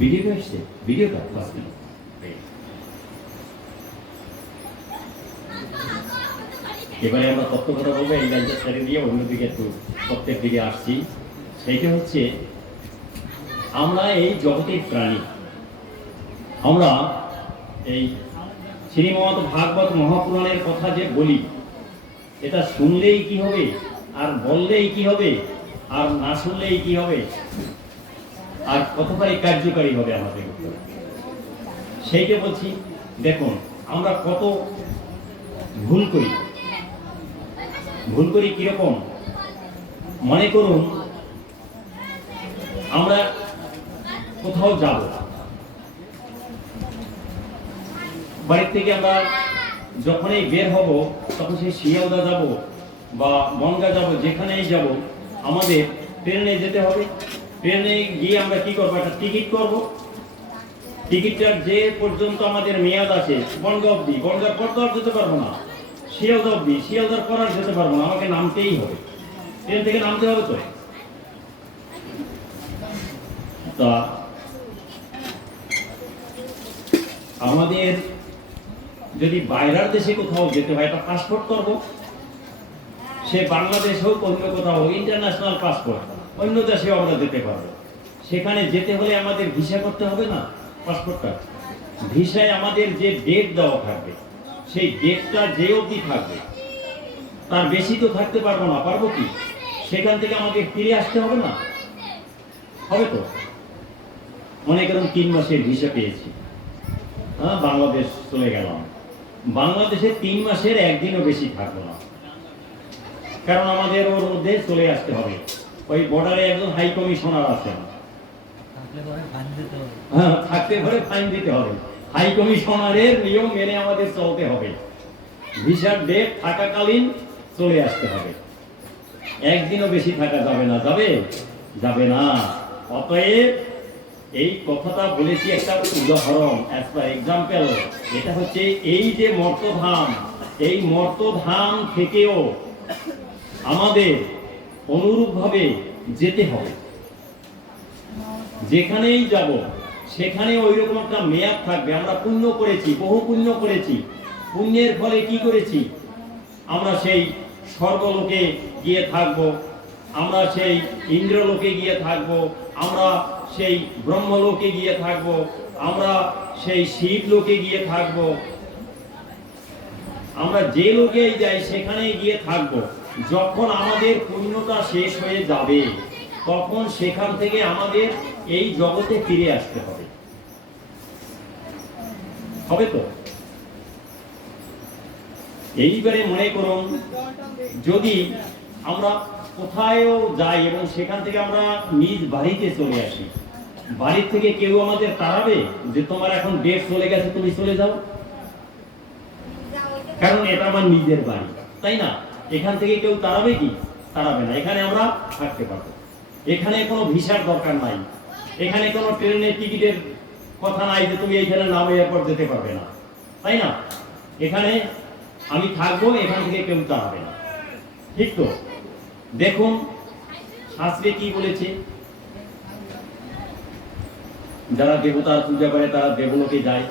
ভিডিওটা আসছে, ভিডিওটা ফার্স্ট। এবারে আমরা তত্ত্ব কথা বলবো, এই লাইনটা ছেড়ে দিয়ে অন্যদিকে একটু তত্ত্বের দিকে আসছি। সেইটা হচ্ছে আমরা এই জগতের প্রাণী। আমরা এই শ্রীমদ্ ভাগবত মহাপুরাণের কথা যে বলি, এটা শুনলেই কি হবে, আর বললেই কি হবে, আর না শুনলেই কি হবে, আর কতটাই কার্যকারী হবে আমাদের উপর, সেইটা বলছি। দেখুন আমরা কত ভুল করি। ভুল করি কিরকম? মনে করুন আমরা কোথাও যাব, বাড়ির থেকে আমরা যখনই বের হব তখন সেই শিয়ালদা যাব বা বনগা যাব, যেখানেই যাব আমাদের ট্রেনে যেতে হবে। ট্রেনে গিয়ে আমরা কি করবো? একটা টিকিট করব। টিকিটটার যে পর্যন্ত আমাদের মেয়াদ আছে বনগা অব্দি, বনগার পর তো আর যেতে পারবো না। শিয়ালদা অব্দি, শিয়ালদার পর আর যেতে পারবো না, আমাকে নামতেই হবে, ট্রেন থেকে নামতে হবে। তো তা আমাদের যদি বাইরের দেশে কোথাও যেতে হয়, একটা পাসপোর্ট করব। সে বাংলাদেশ হোক, অন্য কোথাও হোক, ইন্টারন্যাশনাল পাসপোর্ট, অন্য দেশেও আমরা যেতে পারবো। সেখানে যেতে হলে আমাদের ভিসা করতে হবে না? পাসপোর্টটা ভিসায় আমাদের যে ডেট দেওয়া থাকবে, সেই ডেটটা যে অবধি থাকবে, তার বেশি তো থাকতে পারবো না। পারবো কি? সেখান থেকে আমাদের ফিরে আসতে হবে না? হবে তো। মনে করুন 3 মাসের ভিসা পেয়েছি, হ্যাঁ, বাংলাদেশ চলে গেলাম। বাংলাদেশে 3 মাসের একদিনও বেশি থাকবো না, কারণ আমাদের ওর মধ্যে চলে আসতে হবে। ওই বর্ডারে একজন হাই কমিশনার আছেন, হ্যাঁ, থাকতে পারে, ফাইন দিতে হবে। হাই কমিশনারের নিয়ম মেনে আমাদের চলতে হবে। ভিসার ডেট থাকাকালীন চলে আসতে হবে, একদিনও বেশি থাকা যাবে না। যাবে? যাবে না। অতএব এই কথাটা বলেছি একটা উদাহরণ, অ্যাজ পার এক্সাম্পল। এটা হচ্ছে এই যে মর্তধাম, এই মর্তধাম থেকেও আমাদের অনুরূপভাবে যেতে হবে। যেখানেই যাব সেখানে ওই রকম একটা মেয়াদ থাকবে। আমরা পুণ্য করেছি, বহু পুণ্য করেছি, পুণ্যের ফলে কি করেছি? আমরা সেই স্বর্গলোকে গিয়ে থাকব, আমরা সেই ইন্দ্রলোকে গিয়ে থাকব, আমরা সেই ব্রহ্মলোকে গিয়ে থাকব, আমরা সেই শিব লোকে গিয়ে থাকব। আমরা যে লোকেই যাই সেখানে গিয়ে থাকব। যখন আমাদের পুণ্যটা শেষ হয়ে যাবে তখন সেখান থেকে আমাদের এই জগতে ফিরে আসতে হবে। হবে তো? এইবারে মনে করুন যদি আমরা কোথায়ও যাই এবং সেখান থেকে আমরা নিজ বাড়িতে চলে আসি, বাড়ির থেকে কেউ আমাদের তাড়াবে যে তোমার এখন ডেট চলে গেছে, তুমি চলে যাও? কারণ এটা আমার নিজের বাড়ি, তাই না? এখান থেকে কেউ তাড়াবে কি? তাড়াবে না। এখানে আমরা থাকতে পারবো। এখানে কোনো ভিসার দরকার নাই, এখানে কোনো ট্রেনের টিকিটের কথা নাই যে তুমি এইখানে নামে এরপর যেতে পারবে না, তাই না? এখানে আমি থাকবো, এখান থেকে কেউ তাড়াবে না। ঠিক তো? দেখুন শাস্ত্রে কি বলেছে। যারা দেবতার পূজা করে তারা দেবলোকে যায়,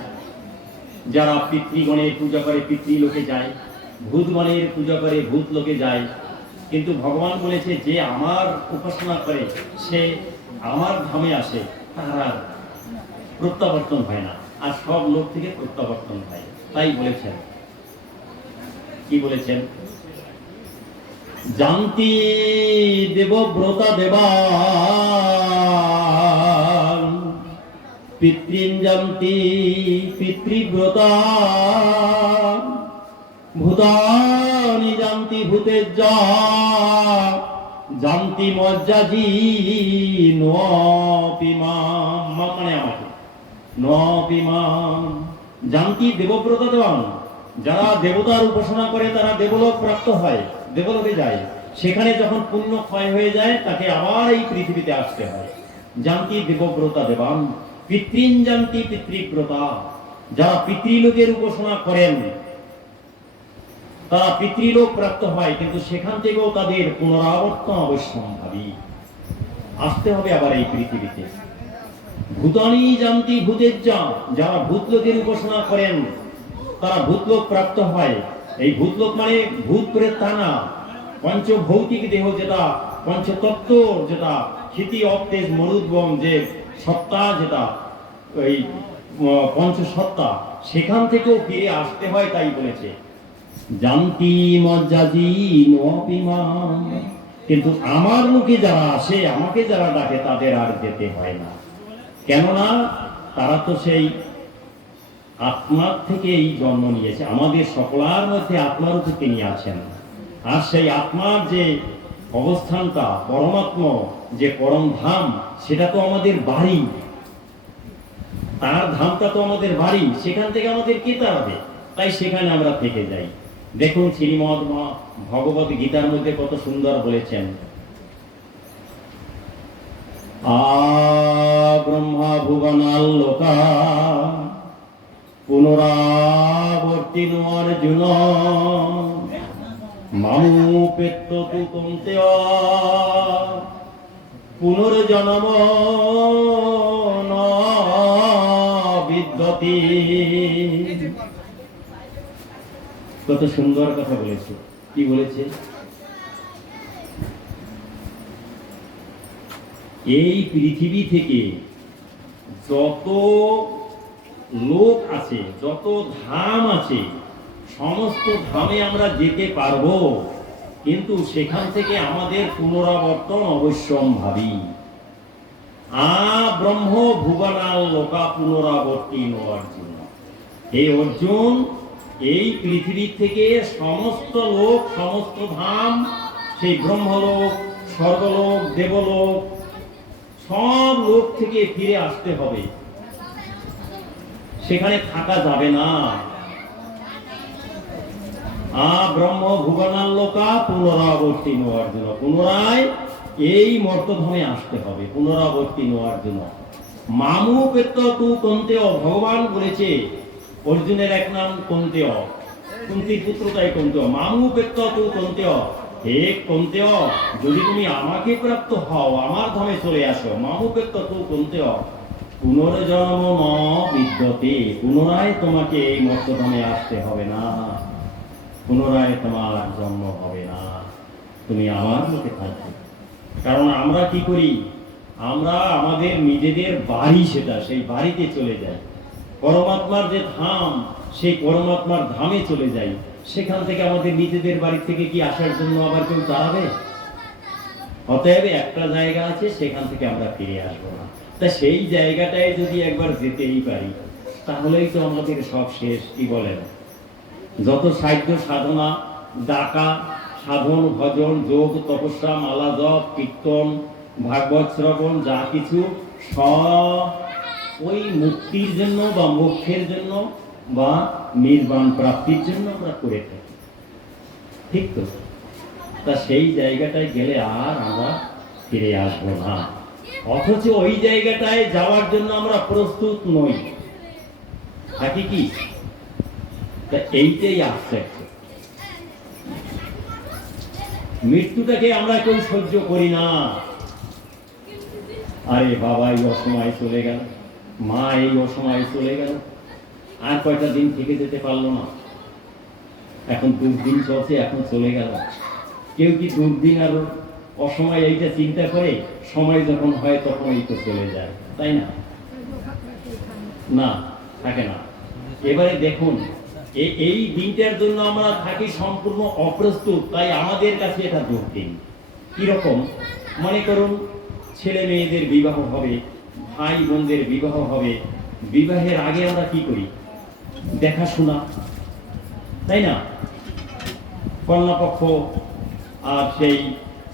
যারা পিতৃগণের পূজা করে পিতৃলোকে যায়, ভূতগণের পূজা করে ভূত লোকে যায়। কিন্তু ভগবান বলেছে যে আমার উপাসনা করে সে আমার ধামে আসে, তার আর প্রত্যাবর্তন হয় না, আর সব লোক থেকে প্রত্যাবর্তন হয়। তাই বলেছেন, কি বলেছেন? জানতি দেবব্রতা দেবা পিতৃন জানতি পিতৃব্রতা ভূতানি জানতি ভূতেজ্জা জানতি মজ্জাজি নপিমাম। মানে আমাকে নপিমাম জানতি দেবব্রত দেবান। যারা দেবতার উপাসনা করে তারা দেবলোক প্রাপ্ত হয়, দেবলোকে যায়। সেখানে যখন পুণ্য ক্ষয় হয়ে যায় তাকে আবার এই পৃথিবীতে আসতে হয়। জানতি দেবব্রতা দেবান পিতৃন জানতি পিতৃব্রতা। যারা পিতৃলোকের উপাসনা করেন তারা পিতৃলোক প্রাপ্ত হয়, কিন্তু সেখান থেকেও তাদের পুনরাবর্তন অবশ্যম্ভাবী, আসতে হবে আবার এই পৃথিবীতে। ভূতানি জানতি ভূতের যারা ভূতলোকের উপাসনা করেন তারা ভূতলোক প্রাপ্ত হয়। এই ভূতলোক মানে ভূত প্রেত তা না, পঞ্চভৌতিক দেহ যেটা, পঞ্চতত্ত্ব যেটা, ক্ষিতি অবতেজ মরুদ্গম যে সত্তা, যেটা এই পঞ্চসত্তা, সেখান থেকেও ফিরে আসতে হয়। তাই বলেছে জানতি মজ্জাজি নপিমান, কিন্তু আমার মুখে যারা আসে, আমাকে যারা ডাকে, তাদের আর যেতে হয় না। কেননা তারা তো সেই আত্মার থেকেই জন্ম নিয়েছে। আমাদের সকলার মধ্যে আত্মারূপে তিনি আছেন। আর সেই আত্মার যে অবস্থানটা, পরমাত্মা যে পরম ধাম, সেটা তো আমাদের বাড়ি। তার ধামটা তো আমাদের বাড়ি, সেখান থেকে আমাদের কে তাড়াবে? তাই সেখানে আমরা থেকে যাই। দেখুন শ্রীমদ্ ভগবত গীতার মধ্যে কত সুন্দর বলেছেন, ব্রহ্মা ভুবনাল লোকা পুনরাবর্তিনো অর্জুন মামুপেত্য তু কৌন্তেয় পুনর্জন্ম ন বিদ্যতি। কত সুন্দর কথা বলেছে। কি বলেছে? এই পৃথিবী থেকে যত লোক আছে, যত ধাম আছে, সমস্ত ধামে আমরা যেতে পারবো, কিন্তু সেখান থেকে আমাদের পুনরাবর্তন অবশ্যম্ভাবী। ব্রহ্ম ভুবনাল লোকা পুনরাবর্তী অর্জুন। এই অর্জুন, এই পৃথিবী থেকে সমস্ত লোক, সমস্ত ধাম, সেই ব্রহ্মলোক, স্বর্গলোক, দেবলোক, সব লোক থেকে ফিরে আসতে হবে। সেখানে থাকা যাবে না। ব্রহ্ম ভুবনাল লোকা পুনরাবর্তী অর্জুন, পুনরায় এই মর্তধামে আসতে হবে, পুনরাবর্তী অর্জুন। মামু পেত্য তু কৌন্তেয়, ভগবান বলেছে অর্জুনের এক নাম কৌন্তেয়, কুন্তির পুত্র তাই কৌন্তেয়। মামু পেত্য তু কৌন্তেয়, হে কৌন্তেয়, যদি তুমি আমাকে প্রাপ্ত হও, আমার ধামে চলে আসো, মামু পেত্য তু কৌন্তেয় পুনর্জন্ম ন বিদ্যতে, পুনরায় তোমাকে এই মর্তধামে আসতে হবে না, পুনরায় তোমার জন্ম হবে না, তুমি আমার মধ্যে থাকবে। কারণ আমরা কি করি? আমরা আমাদের নিজেদের বাড়ি, সেটা সেই বাড়িতে চলে যাই। পরমাত্মার যে ধাম, সেই পরমাত্মার ধামে চলে যাই। সেখান থেকে আমাদের নিজেদের বাড়ি থেকে কি আসার জন্য আবার কেউ দাঁড়াবে? অতএব একটা জায়গা আছে, সেখান থেকে আমরা ফিরে আসবো না। তা সেই জায়গাটায় যদি একবার যেতেই পারি, তাহলেই তো আমাদের সব শেষ। কি বলেন? যত সাধ্য সাধনা, ডাকা, সাধন, ভজন, যোগ, তপস্যা, মালা জপ, কীর্তন, ভাগবত শ্রবণ, যা কিছু সব ওই মুক্তির জন্য বা মোক্ষের জন্য বা নির্বাণ প্রাপ্তির জন্য আমরা করে থাকি। ঠিক তো? তা সেই জায়গাটায় গেলে আর আমরা ফিরে আসবো না। অথচ ওই জায়গাটায় যাওয়ার জন্য আমরা প্রস্তুত নই। থাকি কি? তা এইটাই আসছে। মৃত্যুটাকে আমরা কেউ সহ্য করি না। আরে বাবা এই অসময়ে চলে গেল, মা এই অসময়ে চলে গেল, আর কয়টা দিন থেকে যেতে পারলো না, এখন দুর্দিন চলছে, এখন চলে গেল। কেউ কি দুর্দিন আর অসময় এইটা চিন্তা করে? সময় যখন হয় তখন এই তো চলে যায়, তাই না? না, থাকে না। এবারে দেখুন, এই দিনটার জন্য আমরা থাকি সম্পূর্ণ অপ্রস্তুত, তাই আমাদের কাছে এটা দুর্দিন। কিরকম? মনে করুন ছেলে মেয়েদের বিবাহ হবে, ভাই বোনদের বিবাহ হবে। বিবাহের আগে আমরা কি করি? দেখাশোনা, তাই না? কন্যাপক্ষ আর সেই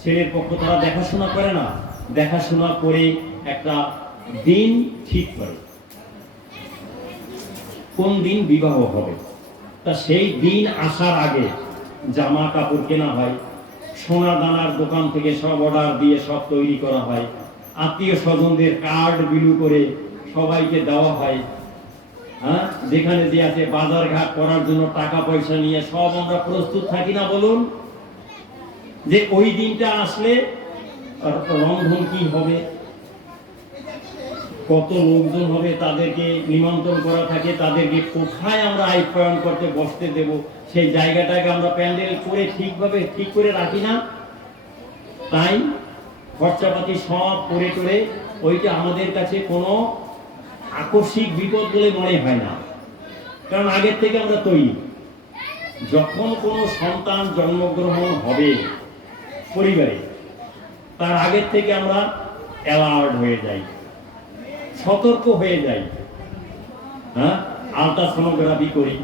ছেলের পক্ষ তারা দেখাশোনা করে না? দেখাশোনা করে একটা দিন ঠিক করে কোন দিন বিবাহ হবে। তা সেই দিন আসার আগে জামা কাপড় কেনা হয়, সোনা দানার দোকান থেকে সব অর্ডার দিয়ে সব তৈরি করা হয়, আত্মীয় স্বজনদের কার্ড বিলু করে সবাইকে দেওয়া হয়। হ্যাঁ, যেখানে যে আছে বাজার ঘাট করার জন্য টাকা পয়সা নিয়ে সব আমরা প্রস্তুত থাকি না? বলুন, যে ওই দিনটা আসলে রন্ধন কি হবে, কত লোকজন হবে, তাদেরকে নিমন্ত্রণ করা থাকে, তাদেরকে কোথায় আমরা আপ্যায়ন করতে বসতে দেব, সেই জায়গাটাকে আমরা প্যান্ডেল করে ঠিকভাবে ঠিক করে রাখি না। তাই খরচাপাতি সব করে টোরে ওইটা আমাদের কাছে কোনো আকস্মিক বিপদ বলে মনে হয় না, কারণ আগের থেকে আমরা তৈরি। যখন কোনো সন্তান জন্মগ্রহণ হবে পরিবারে, তার আগের থেকে আমরা অ্যালার্ট হয়ে যাই, সতর্ক হয়ে যাই। হ্যাঁ, আলট্রাসোনোগ্রাফি করি,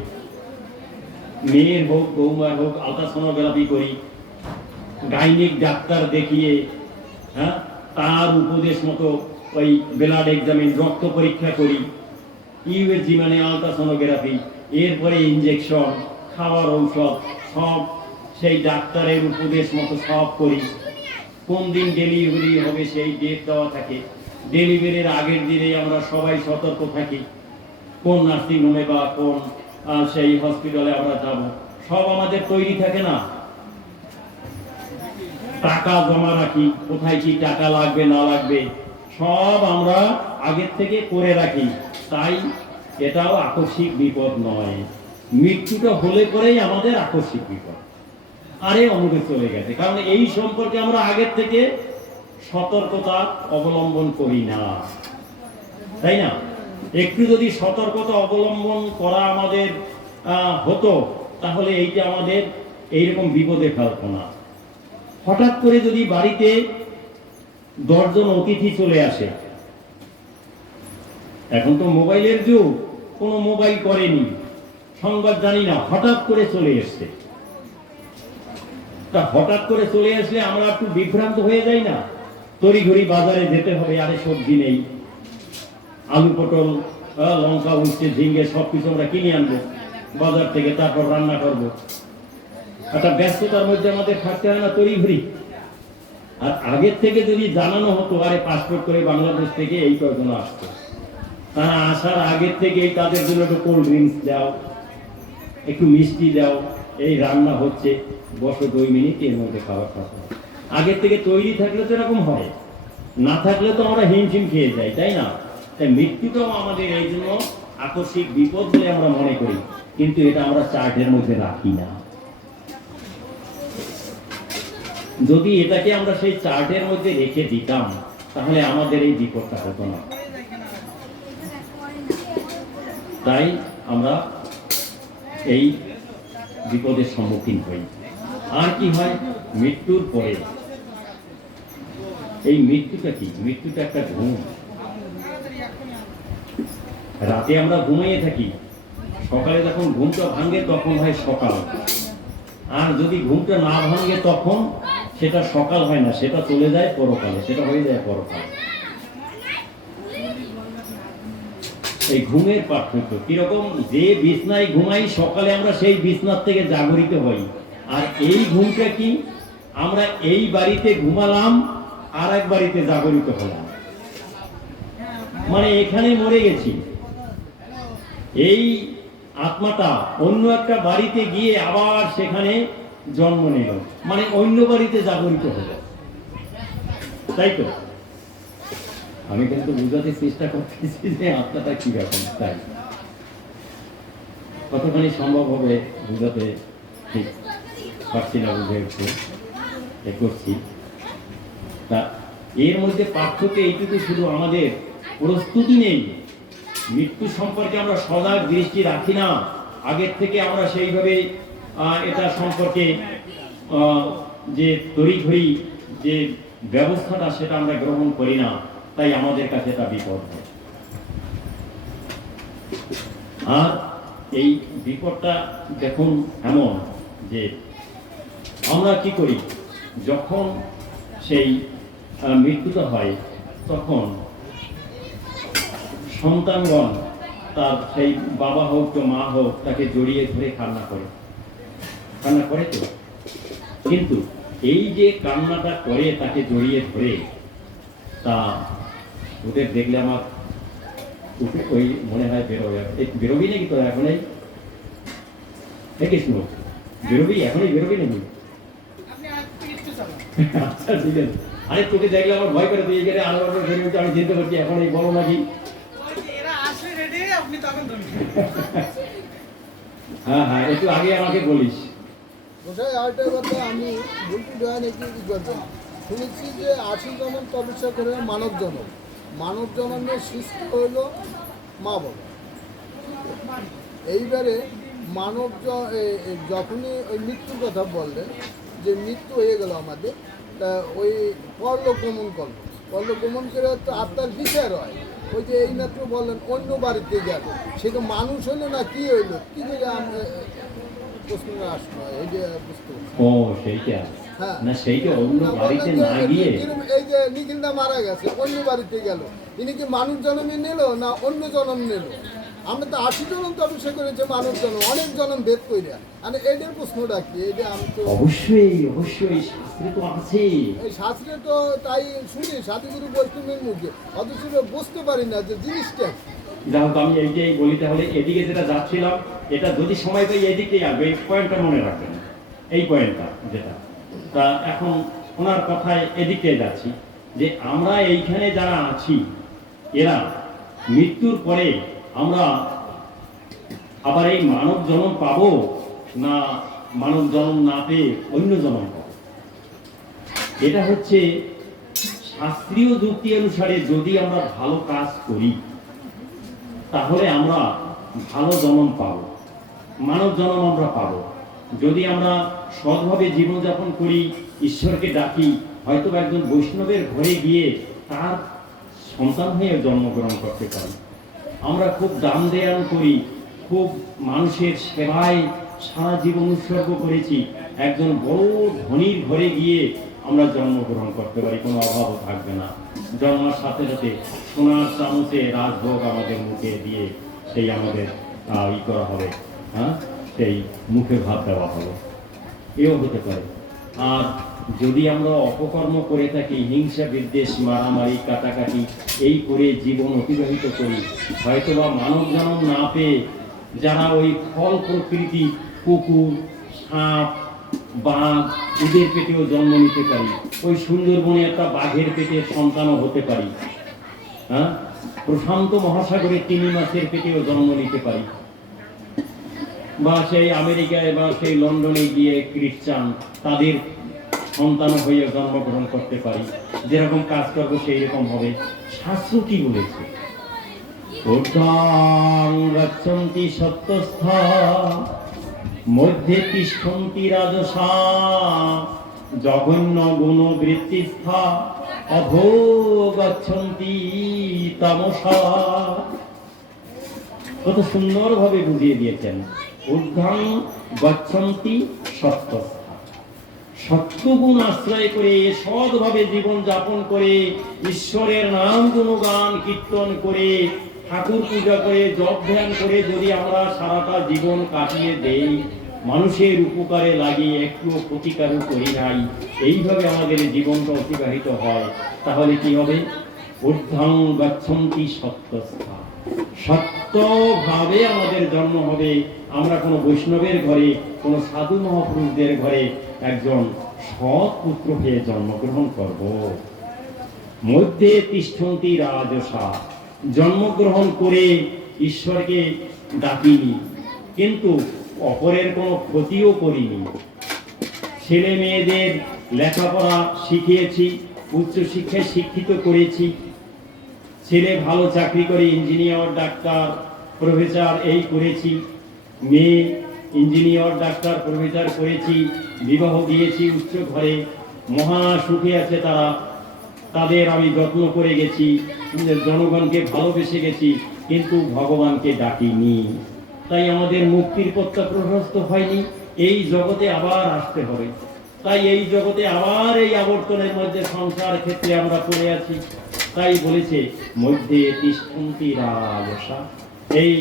মেয়ের হোক বৌমার হোক আলট্রাসোনোগ্রাফি করি, গাইনিক ডাক্তার দেখিয়ে, হ্যাঁ, তার উপদেশ মতো ওই ব্লাড এক্সামিন রক্ত পরীক্ষা করি, ইউএসজি মানে আলট্রাসোনোগ্রাফি, এরপরে ইনজেকশন, খাওয়ার ঔষধ সব সেই ডাক্তারের উপদেশ মতো সব করি। কোন দিন ডেলিভারি হবে সেই ডেট দেওয়া থাকে, ডেলিভারির আগের দিনে আমরা সবাই সতর্ক থাকি, কোন নার্সিংহোমে বা কোন সেই হসপিটালে আমরা যাব, সব আমাদের তৈরি থাকে না। টাকা জমা রাখি, কোথায় কি টাকা লাগবে না লাগবে সব আমরা আগের থেকে করে রাখি। তাই এটাও আকস্মিক বিপদ নয়। মৃত্যুটা হলে পরেই আমাদের আকস্মিক বিপদ, আরে অমুকে চলে গেছে, কারণ এই সম্পর্কে আমরা আগের থেকে সতর্কতা অবলম্বন করি না, তাই না? একটু যদি সতর্কতা অবলম্বন করা আমাদের হতো, তাহলে এইটা আমাদের এইরকম বিপদে ফেলতো না। হঠাৎ করে যদি বাড়িতে 10 জন অতিথি চলে আসে, এখন তো মোবাইলের যুগ, কোনো মোবাইল করেনি, সংবাদ জানি না, হঠাৎ করে চলে এসছে। তা হঠাৎ করে চলে আসলে আমরা একটু বিভ্রান্ত হয়ে যাই না? তড়িঘড়ি বাজারে যেতে হবে, আরে সবজি নেই, আলু পটল লঙ্কা উচ্ছে ঝিঙ্গে সবকিছু আমরা কিনে আনবো বাজার থেকে, তারপর রান্না করবো। একটা ব্যস্ততার মধ্যে আমাদের থাকতে হয় না তড়িঘড়ি? আর আগের থেকে যদি জানানো হতো, আরে পাসপোর্ট করে বাংলাদেশ থেকে এই কয়েকজন আসতো, তারা আসার আগের থেকে তাদের জন্য একটু কোল্ড ড্রিঙ্কস দাও, একটু মিষ্টি দাও, এই রান্না হচ্ছে, বসো 2 মিনিট, এর মধ্যে খাবার খাওয়া। আগের থেকে তৈরি থাকলে তো এরকম হয়, না থাকলে তো আমরা হিমশিম খেয়ে যাই, তাই না? তাই মৃত্যুটাও আমাদের এই জন্য আকস্মিক বিপদ বলে আমরা মনে করি, কিন্তু এটা আমরা চার্টের মধ্যে রাখি না। যদি এটাকে আমরা সেই চার্টের মধ্যে রেখে দিতাম, তাহলে আমাদের এই বিপদটা হতো না। তাই আমরা এই বিপদের সম্মুখীন হই। আর কি হয় মৃত্যুর পরে? এই মৃত্যুটা কি? মৃত্যুটা একটা ঘুম। রাতে আমরা ঘুমিয়ে থাকি, সকালে যখন ঘুমটা ভাঙে তখন হয় সকাল। আর যদি ঘুমটা না ভাঙে তখন সেটা সকাল হয় না, সেটা চলে যায় পরকালে, সেটা হয়ে যায় পরকাল। এই ঘুমের পার্থক্য কিরকম? যে বিছনায় ঘুমাই সকালে আমরা সেই বিছনার থেকে জাগরিত হই। আর এই ঘুমটা কি? আমরা এই বাড়িতে ঘুমালাম, আর এক বাড়িতে জাগরিত হলাম, মানে এখানে মরে গেছি, এই আত্মাটা অন্য একটা বাড়িতে গিয়ে আবার সেখানে জন্ম নিল, মানে অন্য বাড়িতে জাগরিত হলো, তাই তো? আমি কিন্তু বুঝাতে চেষ্টা করতেছি যে আত্মাটা কি রকম, তাই কতখানি সম্ভব হবে বুঝাতে ঠিক পারছি না, বুঝে উঠতে করছি। তা এর মধ্যে পার্থক্য এইটুকু, শুধু আমাদের প্রস্তুতি নেই, মৃত্যু সম্পর্কে আমরা সজাগ দৃষ্টি রাখি না, আগের থেকে আমরা সেইভাবে এটা সম্পর্কে যে তড়িঘড়ি যে ব্যবস্থাটা সেটা আমরা গ্রহণ করি না, তাই আমাদের কাছে এটা বিপদ হয়। আর এই বিপদটা দেখুন এমন যে আমরা কি করি, যখন সেই মৃত্যুটা হয় তখন সন্তানগণ তার সেই বাবা হোক তো মা হোক তাকে জড়িয়ে ধরে কান্না করে, কান্না করে তো। কিন্তু এই যে কান্নাটা করে তাকে জড়িয়ে ধরে, তা ওদের দেখলে আমার ওই মনে হয় বেরোবি নাকি তো এখনই, কৃষ্ণ বেরোবি, এখনই বেরোবি নাকি? আচ্ছা ঠিক আছে, আরে তোকে দেখলে আমার ভয় করে, তুই এখানে আলো আলো ঘেরে উঠে আমি চিন্তা করছি এখন এই বলো নাকি। হ্যাঁ হ্যাঁ, একটু আগে আমাকে বলিস। আরেকটা কথা আমি বলতে দেওয়া নাকি শুনেছি যে 80 জনম তপস্যা করে মানব জনম, মানব জনমের সৃষ্টি হইল মা বাবা। এইবারে মানব যখনই ওই মৃত্যুর কথা বললেন যে মৃত্যু হয়ে গেল আমাদের, তা ওই পরলোক গমন করলো, পরলোক গমন করে তো আত্মার বিচার হয়। ওই যে এইমাত্র বললেন অন্য বাড়িতে গেল, সে তো মানুষ হলো না কি হইলো, কি করে আমরা প্রশ্ন আসলো এই যে বুঝতে পারছি। ও সেইটা, হ্যাঁ না সেইটা অন্য বাড়িতে না গিয়ে, এই যে নিখিলদা মারা গেছে অন্য বাড়িতে গেল, ইনি কি মানুষ জন্মে নিল না অন্য জন্ম নিল? আমরা তো 80 জনম তপস্যা করেছে মানুষ জন্ম, অনেক জন্ম ভেদ কইরা। মানে এইটার প্রশ্নটা কি? এইটা আমি তো অবশ্যই অবশ্যই শাস্ত্রে তো আছে। এই শাস্ত্রে তো তাই শুনি সাধুগুরু বৈষ্ণবের মুখে, অথচ বুঝতে পারি না যে জিনিসটা কি। যাই হোক, আমি এইটাই বলি তাহলে। এদিকে যেটা যাচ্ছিলাম, এটা যদি সময় পাই এদিকেই আসবে, এই পয়েন্টটা মনে রাখবেন, এই পয়েন্টটা যেটা। তা এখন ওনার কথায় এদিকে যাচ্ছি যে আমরা এইখানে যারা আছি, এরা মৃত্যুর পরে আমরা আবার এই মানব জন্ম পাবো না মানব জন্ম না পেয়ে অন্য জন্ম পাবো? এটা হচ্ছে শাস্ত্রীয় যুক্তি অনুসারে যদি আমরা ভালো কাজ করি তাহলে আমরা ভালো জন্ম পাবো, মানব জন্ম আমরা পাবো। যদি আমরা সৎভাবে জীবনযাপন করি, ঈশ্বরকে ডাকি, হয়তো একজন বৈষ্ণবের ঘরে গিয়ে তার সন্তান হয়ে জন্মগ্রহণ করতে পারি। আমরা খুব দান দেয়াল করি, খুব মানুষের সেবায় সারা জীবন উৎসর্গ করেছি, একজন বড় ধনীর ঘরে গিয়ে আমরা জন্মগ্রহণ করতে পারি, কোনো অভাবও থাকবে না। জন্মার সাথে সাথে সোনার চামচে রাজভোগ আমাদের মুখে দিয়ে সেই আমাদের ই করা হবে, হ্যাঁ, সেই মুখে ভাত দেওয়া হবে, এও হতে পারে। আর যদি আমরা অপকর্ম করে থাকি, হিংসা বিদ্বেষ মারামারি কাটাকাটি এই করে জীবন অতিবাহিত করি, হয়তোবা মানব জন্ম না পেয়ে যারা ওই ফল প্রকৃতি, কুকুর, সাপ, বাঘ এদের পেটেও জন্ম নিতে পারি, ওই সুন্দরবনে একটা বাঘের পেটে সন্তানও হতে পারি, হ্যাঁ, প্রশান্ত মহাসাগরে তিমি মাছের পেটেও জন্ম নিতে পারি, বা সেই আমেরিকায় বা সেই লন্ডনে গিয়ে খ্রিস্টান তাদের সন্তান হয়ে জন্মগ্রহণ করতে পারি। যেরকম কাজ করবো সেই রকম হবে। শাস্ত্র কি বলেছে? ঊর্ধ্বং গচ্ছন্তি সত্যস্থা মধ্যে তিষ্ঠন্তি রাজসা জঘন্য গুণ বৃত্তিস্থা অধো গচ্ছন্তি তামসা। কত সুন্দরভাবে বুঝিয়ে দিয়েছেন। ঊর্ধ্বং গচ্ছন্তি সত্যস্থা, সত্যগুণ আশ্রয় করে সৎভাবে জীবন যাপন করে ঈশ্বরের নাম গুণগান কীর্তন করে ঠাকুর পূজা করে জপ ধ্যান করে যদি আমরা সারাটা জীবন কাটিয়ে দেই, মানুষের উপকারে লাগিয়ে একটুও ক্ষতিকারও করি নাই, এইভাবে আমাদের জীবনটা অতিবাহিত হয়, তাহলে কি হবে? ঊর্ধ্বং গচ্ছন্তি সত্যস্থা, সত্যভাবে আমাদের জন্ম হবে। আমরা কোনো বৈষ্ণবের ঘরে, কোনো সাধু মহাপুরুষদের ঘরে একজন সৎ পুত্র হয়ে জন্মগ্রহণ করব। মধ্যে তিষ্ঠন্তি রাজসা, জন্মগ্রহণ করে ঈশ্বরকে ডাকিনি, কিন্তু অপরের কোনো ক্ষতিও করিনি। ছেলে মেয়েদের লেখাপড়া শিখিয়েছি, উচ্চশিক্ষায় শিক্ষিত করেছি, ছেলে ভালো চাকরি করে ইঞ্জিনিয়ার ডাক্তার প্রফেসর এই করেছি, মেয়ে ইঞ্জিনিয়ার ডাক্তার প্রফেসর করেছি, বিবাহ দিয়েছি উচ্চ ঘরে, মহা সুখে আছে তারা, তাদের আমি যত্ন করে গেছি, জনগণকে ভালোবেসে গেছি, কিন্তু ভগবানকে ডাকিনি। তাই আমাদের মুক্তির পথটা প্রশস্ত হয়নি, এই জগতে আবার আসতে হবে। তাই এই জগতে আবার এই আবর্তনের মধ্যে সংসার ক্ষেত্রে আমরা পড়ে আছি। তাই বলেছে মধ্যে তিষ্ঠন্তি রাজসা, এই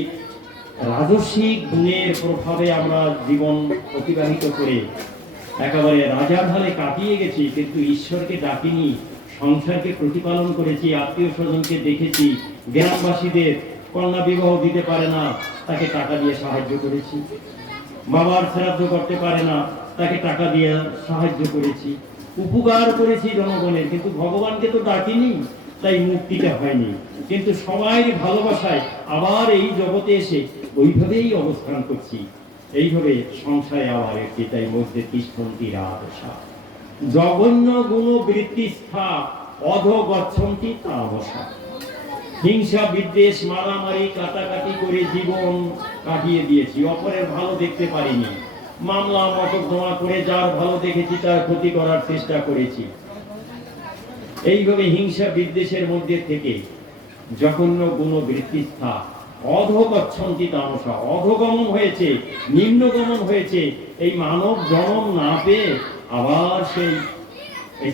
রাজসিক গুণের প্রভাবে আমরা জীবন অতিবাহিত করে একেবারে রাজার হালে কাটিয়ে গেছি, কিন্তু ঈশ্বরকে ডাকিনি, সংসারকে প্রতিপালন করেছি, আত্মীয় স্বজনকে দেখেছি, গ্রামবাসীদের কন্যা বিবাহ দিতে পারে না, তাকে টাকা দিয়ে সাহায্য করেছি, বাবার শ্রাদ্ধ করতে পারে না, তাকে টাকা দিয়ে সাহায্য করেছি, উপকার করেছি জনগণের, কিন্তু ভগবানকে তো ডাকিনি, তাই মুক্তিটা হয়নি। কিন্তু সবাই ভালোবাসায় আবার এই জগতে এসে ওইভাবেই অবস্থান করছি। এইভাবে সংসারে আবার একটি তাই মধ্যে তিষ্ঠন্তি রাধসা জঘন্য গুণ বৃত্তি স্থা অধ গচ্ছন্তি তামসা। হিংসা বিদ্বেষ মারামারি কাটাকাটি করে জীবন কাটিয়ে দিয়েছি, অপরের ভালো দেখতে পারিনি। মামলা মকদ্দমা করে যার ভালো দেখেছি তার ক্ষতি করার চেষ্টা করেছি। এইভাবে হিংসা বিদ্বেষের মধ্যে থেকে জঘন্য গুণ বৃত্তিস্থা অধগচ্ছন্তি তামসা অধগমন হয়েছে, নিম্নগমন হয়েছে। এই মানব জন্ম না পেয়ে আবার সেই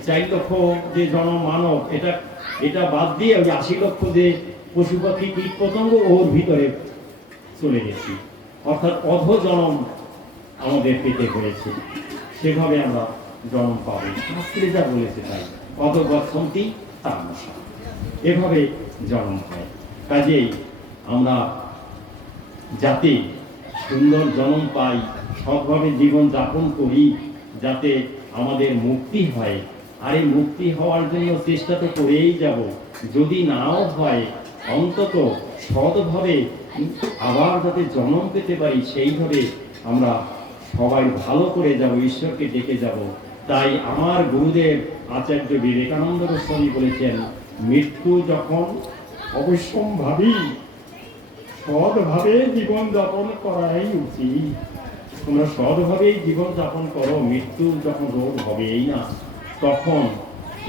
4 লক্ষ যে জন্ম মানব, এটা বাদ দিয়ে ওই 80 লক্ষ যে পশু পাখি কীট পতঙ্গ ওর ভিতরে চলে গেছি। অর্থাৎ অধ জন্ম আমাদের পেতে হয়েছে, সেভাবে আমরা জন্ম পাবো। শাস্ত্রে যা বলেছে তাই অধগচ্ছন্তি তামসা, এভাবে জন্ম হয়। কাজেই আমরা যাতে সুন্দর জন্ম পাই, সৎভাবে জীবন যাপন করি, যাতে আমাদের মুক্তি হয়। আর এই মুক্তি হওয়ার জন্য চেষ্টা তো করেই যাব। যদি নাও হয় অন্তত সৎভাবে আবার যাতে জন্ম পেতে পারি, সেইভাবে আমরা সবাই ভালো করে যাব, ঈশ্বরকে ডেকে যাব। তাই আমার গুরুদেব আচার্য বিবেকানন্দ গোস্বামী বলেছেন, মৃত্যু যখন অবশ্যম্ভাবী সৎভাবে জীবন যাপন করাই উচিত। তোমরা সৎভাবেই জীবন যাপন করো, মৃত্যু যখন রোগ হবেই না, তখন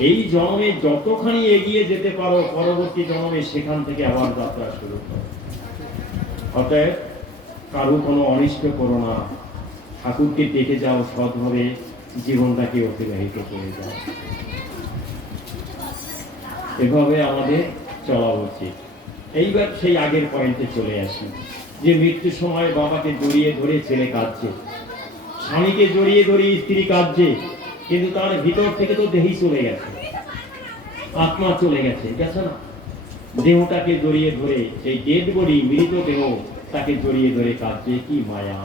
এই জন্মে যতখানি এগিয়ে যেতে পারো পরবর্তী জন্মে সেখান থেকে আবার যাত্রা শুরু করো। অতএব কারো কোনো অনিষ্ট করো না, ঠাকুরকে ডেকে যাও, সৎভাবে জীবনটাকে অতিবাহিত করে যাও। এভাবে আমাদের চলা উচিত। এইবার সেই আগের পয়েন্টে চলে আসি, যে মৃত্যুর সময় বাবাকে জড়িয়ে ধরে ছেলে কাঁদছে, স্বামীকে জড়িয়ে ধরে স্ত্রী কাঁদছে, কিন্তু তার ভিতর থেকে তো দেহি চলে গেছে, আত্মা চলে গেছে, গেছে না? দেহটাকে জড়িয়ে ধরে, সেই ডেড বডি, মৃত দেহ, তাকে জড়িয়ে ধরে কাঁদছে। কি মায়া!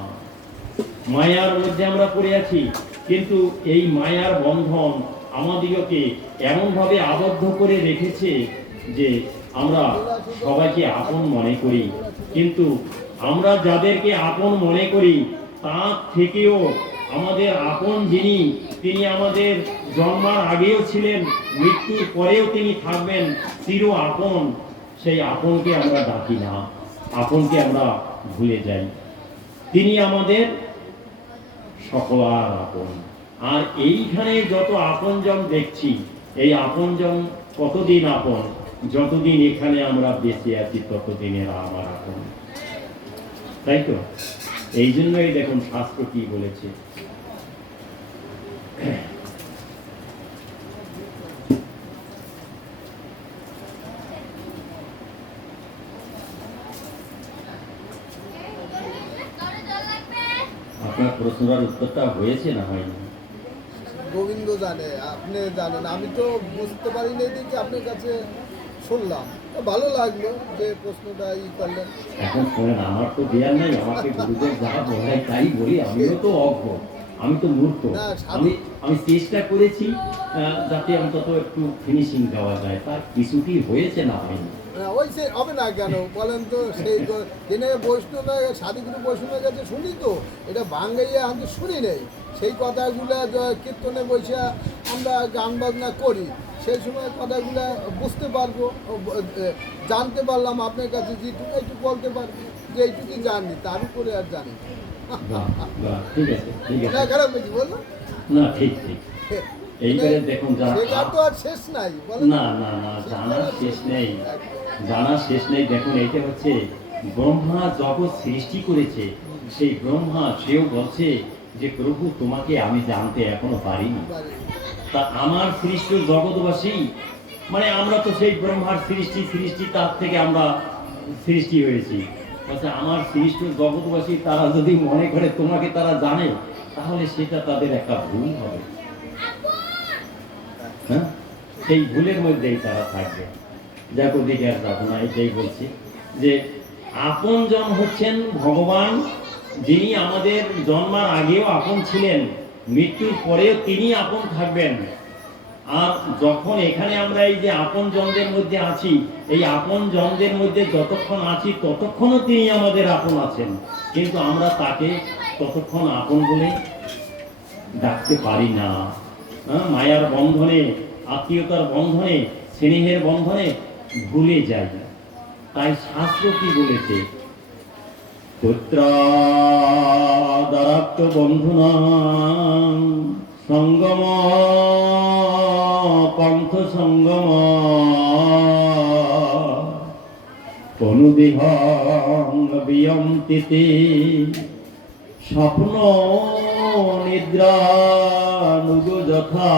মায়ার মধ্যে আমরা পড়ে আছি, কিন্তু এই মায়ার বন্ধন আমাদিগকে এমনভাবে আবদ্ধ করে রেখেছে যে আমরা সবাইকে আপন মনে করি, কিন্তু আমরা যাদেরকে আপন মনে করি তার থেকেও আমাদের আপন যিনি, তিনি আমাদের জন্মার আগেও ছিলেন, মৃত্যুর পরেও তিনি থাকবেন চির আপন। সেই আপনকে আমরা ডাকি না, আপনকে আমরা ভুলে যাই। তিনি আমাদের সকলার আপন। আর এইখানে যত আপনজন দেখছি, এই আপনজন কতদিন আপন? যতদিন এখানে আমরা বেঁচে আছি ততদিন এরা আমার আপন, তাই তো? এই জন্যই দেখুন শাস্ত্র কি বলেছে। আপনার প্রশ্নটার উত্তরটা হয়েছে না হয়নি? গোবিন্দ জানে, আপনি জানেন, আমি তো বুঝতে পারিনি, দেখি আপনার কাছে শুনলাম, তো ভালো লাগলো যে প্রশ্নটা করলেন। এখন শোনেন, আমার তো দেয়ার নাই, আমাকে গুরুদেব যা বলাই তাই বলি। আমিও তো অজ্ঞ, আমি তো মূর্খ। আমি চেষ্টা করেছি যাতে অন্তত একটু ফিনিশিং দেওয়া যায়, তার কিছুটি হয়েছে না হয়নি। ওই সে হবে না কেন বলেন তো? সেই দিনে বৈষ্ণব সাধুগুরু বৈষ্ণবের কাছে শুনি, তো এটা বাঙাইয়া আমি শুনি নেই। সেই কথাগুলো কীর্তনে বসে আমরা গান বাজনা করি, সেই সময় কথাগুলো বুঝতে পারবো, জানতে পারলাম। আপনার কাছে যেটুকু একটু বলতে পারবো যে এইটুকুই জানি, তার উপরে আর জানি ঠিক আছে, ঠিক আছে, না। খারাপ নাকি বললো? না, ঠিক ঠিক। এইবারে দেখুন, সেটা তো আর শেষ নাই। না না না, জানার শেষ নেই, জানার শেষ নেই। দেখুন, এইটা হচ্ছে ব্রহ্মা জগৎ সৃষ্টি করেছে, সেই ব্রহ্মা সেও বলছে যে প্রভু তোমাকে আমি জানতে এখনো পারিনি। তা আমার সৃষ্ট জগৎবাসী, মানে আমরা তো সেই ব্রহ্মার সৃষ্টি তার থেকে আমরা সৃষ্টি হয়েছি। আচ্ছা, আমার সৃষ্ট জগৎবাসী তারা যদি মনে করে তোমাকে তারা জানে, তাহলে সেটা তাদের একটা ভুল হবে। হ্যাঁ, সেই ভুলের মধ্যেই তারা থাকবে। দেখো দিকে আর যাবো না, এটাই বলছি যে আপনজন হচ্ছেন ভগবান, যিনি আমাদের জন্মার আগেও আপন ছিলেন, মৃত্যুর পরেও তিনি আপন থাকবেন। আর যখন এখানে আমরা এই যে আপন জনদের মধ্যে আছি, এই আপন জনদের মধ্যে যতক্ষণ আছি ততক্ষণও তিনি আমাদের আপন আছেন, কিন্তু আমরা তাকে ততক্ষণ আপন বলে ডাকতে পারি না। মায়ার বন্ধনে, আত্মীয়তার বন্ধনে, স্নেহের বন্ধনে ভুলে যাই। তাই শাস্ত্র কি বলেছে? পুত্রাদারাপ্ত বন্ধুনা সঙ্গম পন্থ সঙ্গম অনুদেহং বিয়ন্তিতে স্বপ্ন নিদ্রা নুগ যথা।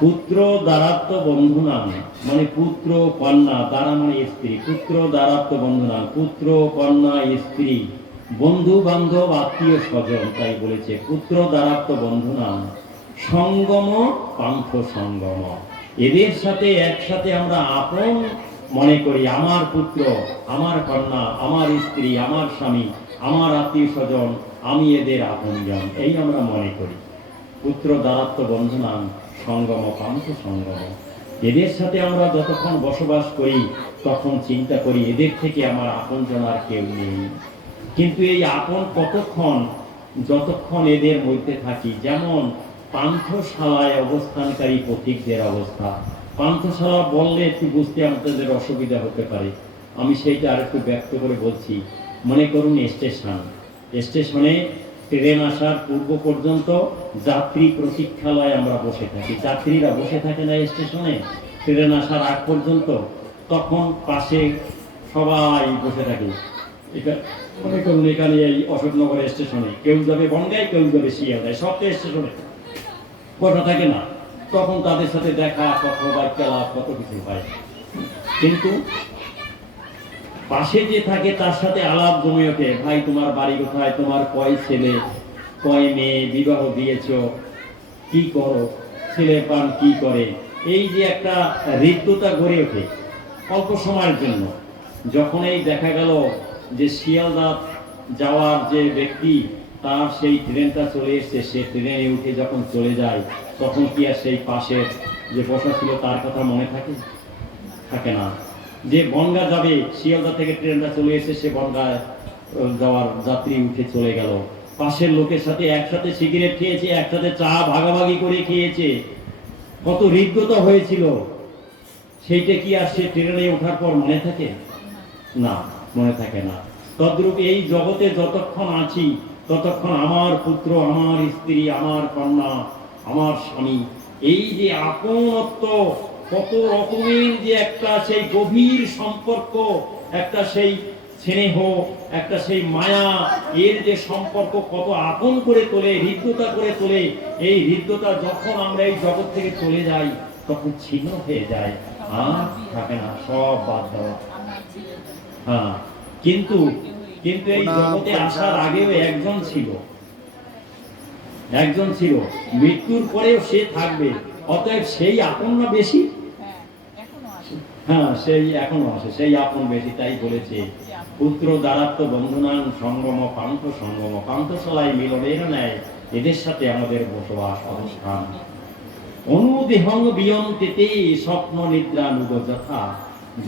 পুত্র দারাত্ম বন্ধু নাম মানে পুত্র কন্যা, দ্বারা মানে স্ত্রী, পুত্র দারাত্ম বন্ধু নাম, পুত্র কন্যা স্ত্রী বন্ধু বান্ধব আত্মীয় স্বজন, তাই বলেছে পুত্র দারাত্ম বন্ধু নাম সঙ্গম পান্থ সঙ্গম। এদের সাথে একসাথে আমরা আপন মনে করি, আমার পুত্র, আমার কন্যা, আমার স্ত্রী, আমার স্বামী, আমার আত্মীয় স্বজন, আমি এদের আপনজন, এই আমরা মনে করি। পুত্র দারাত্ম বন্ধু নাম সঙ্গম পান্থ সঙ্গম। এদের সাথে আমরা যতক্ষণ বসবাস করি তখন চিন্তা করি এদের থেকে আমার আপনজন আর কেউ নেই। কিন্তু এই আপন কতক্ষণ? যতক্ষণ এদের মধ্যে থাকি। যেমন পান্থশালায় অবস্থানকারী পথিকদের অবস্থা। পান্থশালা বললে একটু বুঝতে আমাদের অসুবিধা হতে পারে, আমি সেইটা আর একটু ব্যক্ত করে বলছি। মনে করুন স্টেশনে ট্রেন আসার পূর্ব পর্যন্ত যাত্রী প্রতীক্ষালয়ে আমরা বসে থাকি। যাত্রীরা বসে থাকে না স্টেশনে ট্রেন আসার আগ পর্যন্ত, তখন পাশে সবাই বসে থাকে। এটা মনে করুন এখানে এই অশোকনগর স্টেশনে কেউ যাবে বনগাঁয়, কেউ যাবে শিয়ালদায়, সব তো স্টেশনে বসা থাকে না। তখন তাদের সাথে দেখা, কথা, বাক্যালাপ, কত কিছু হয়। কিন্তু পাশে যে থাকে তার সাথে আলাপ জমে ওঠে। ভাই তোমার বাড়ি কোথায়, তোমার কয় ছেলে কয় মেয়ে, বিবাহ দিয়েছ, কি করো, ছেলে পান কি করে, এই যে একটা হৃদ্যতা গড়ে ওঠে অল্প সময়ের জন্য। যখন এই দেখা গেল যে শিয়ালদা যাওয়ার যে ব্যক্তি তার সেই ট্রেনটা চলে এসছে, সে ট্রেনে উঠে যখন চলে যায় তখন কি আর সেই পাশের যে বসা ছিল তার কথা মনে থাকে? থাকে না। যে বনগাঁ যাবে, শিয়ালদা থেকে ট্রেনটা চলে এসে সে বনগাঁ যাওয়ার যাত্রী উঠে চলে গেল, পাশের লোকের সাথে একসাথে সিগারেট খেয়েছে, একসাথে চা ভাগাভাগি করে খেয়েছে, কত হৃদ্যতা হয়েছিল, সেইটা কি আর সে ট্রেনে ওঠার পর মনে থাকে? না, মনে থাকে না। তদ্রূপ এই জগতে যতক্ষণ আছি ততক্ষণ আমার পুত্র, আমার স্ত্রী, আমার কন্যা, আমার স্বামী, এই যে আপনত্ব, কত রকমের যে একটা সেই গভীর সম্পর্ক, একটা সেই স্নেহ, একটা সেই মায়া, এর যে সম্পর্ক কত আপন করে তোলে, হৃদ্যতা করে তোলে। এই হৃদ্যতা যখন আমরা এই জগৎ থেকে চলে যাই তখন ছিন্ন হয়ে যায়, আর থাকে না, সব বাদ দেওয়া। হ্যাঁ, কিন্তু কিন্তু এই জগতে আসার আগেও একজন ছিল, মৃত্যুর পরেও সে থাকবে। অতএব সেই আপন না বেশি? হ্যাঁ, সেই এখনো আছে, সেই আপন বেশি। তাই বলেছে পুত্র দারাত্ম বন্ধুনাং সঙ্গম পান্থ সঙ্গম, পান্থশালায় মিলনের ন্যায় এদের সাথে আমাদের বসবাস, অবস্থান। অনুদেহং বিয়ন্তিতে স্বপ্ন নিদ্রা নুগ যথা।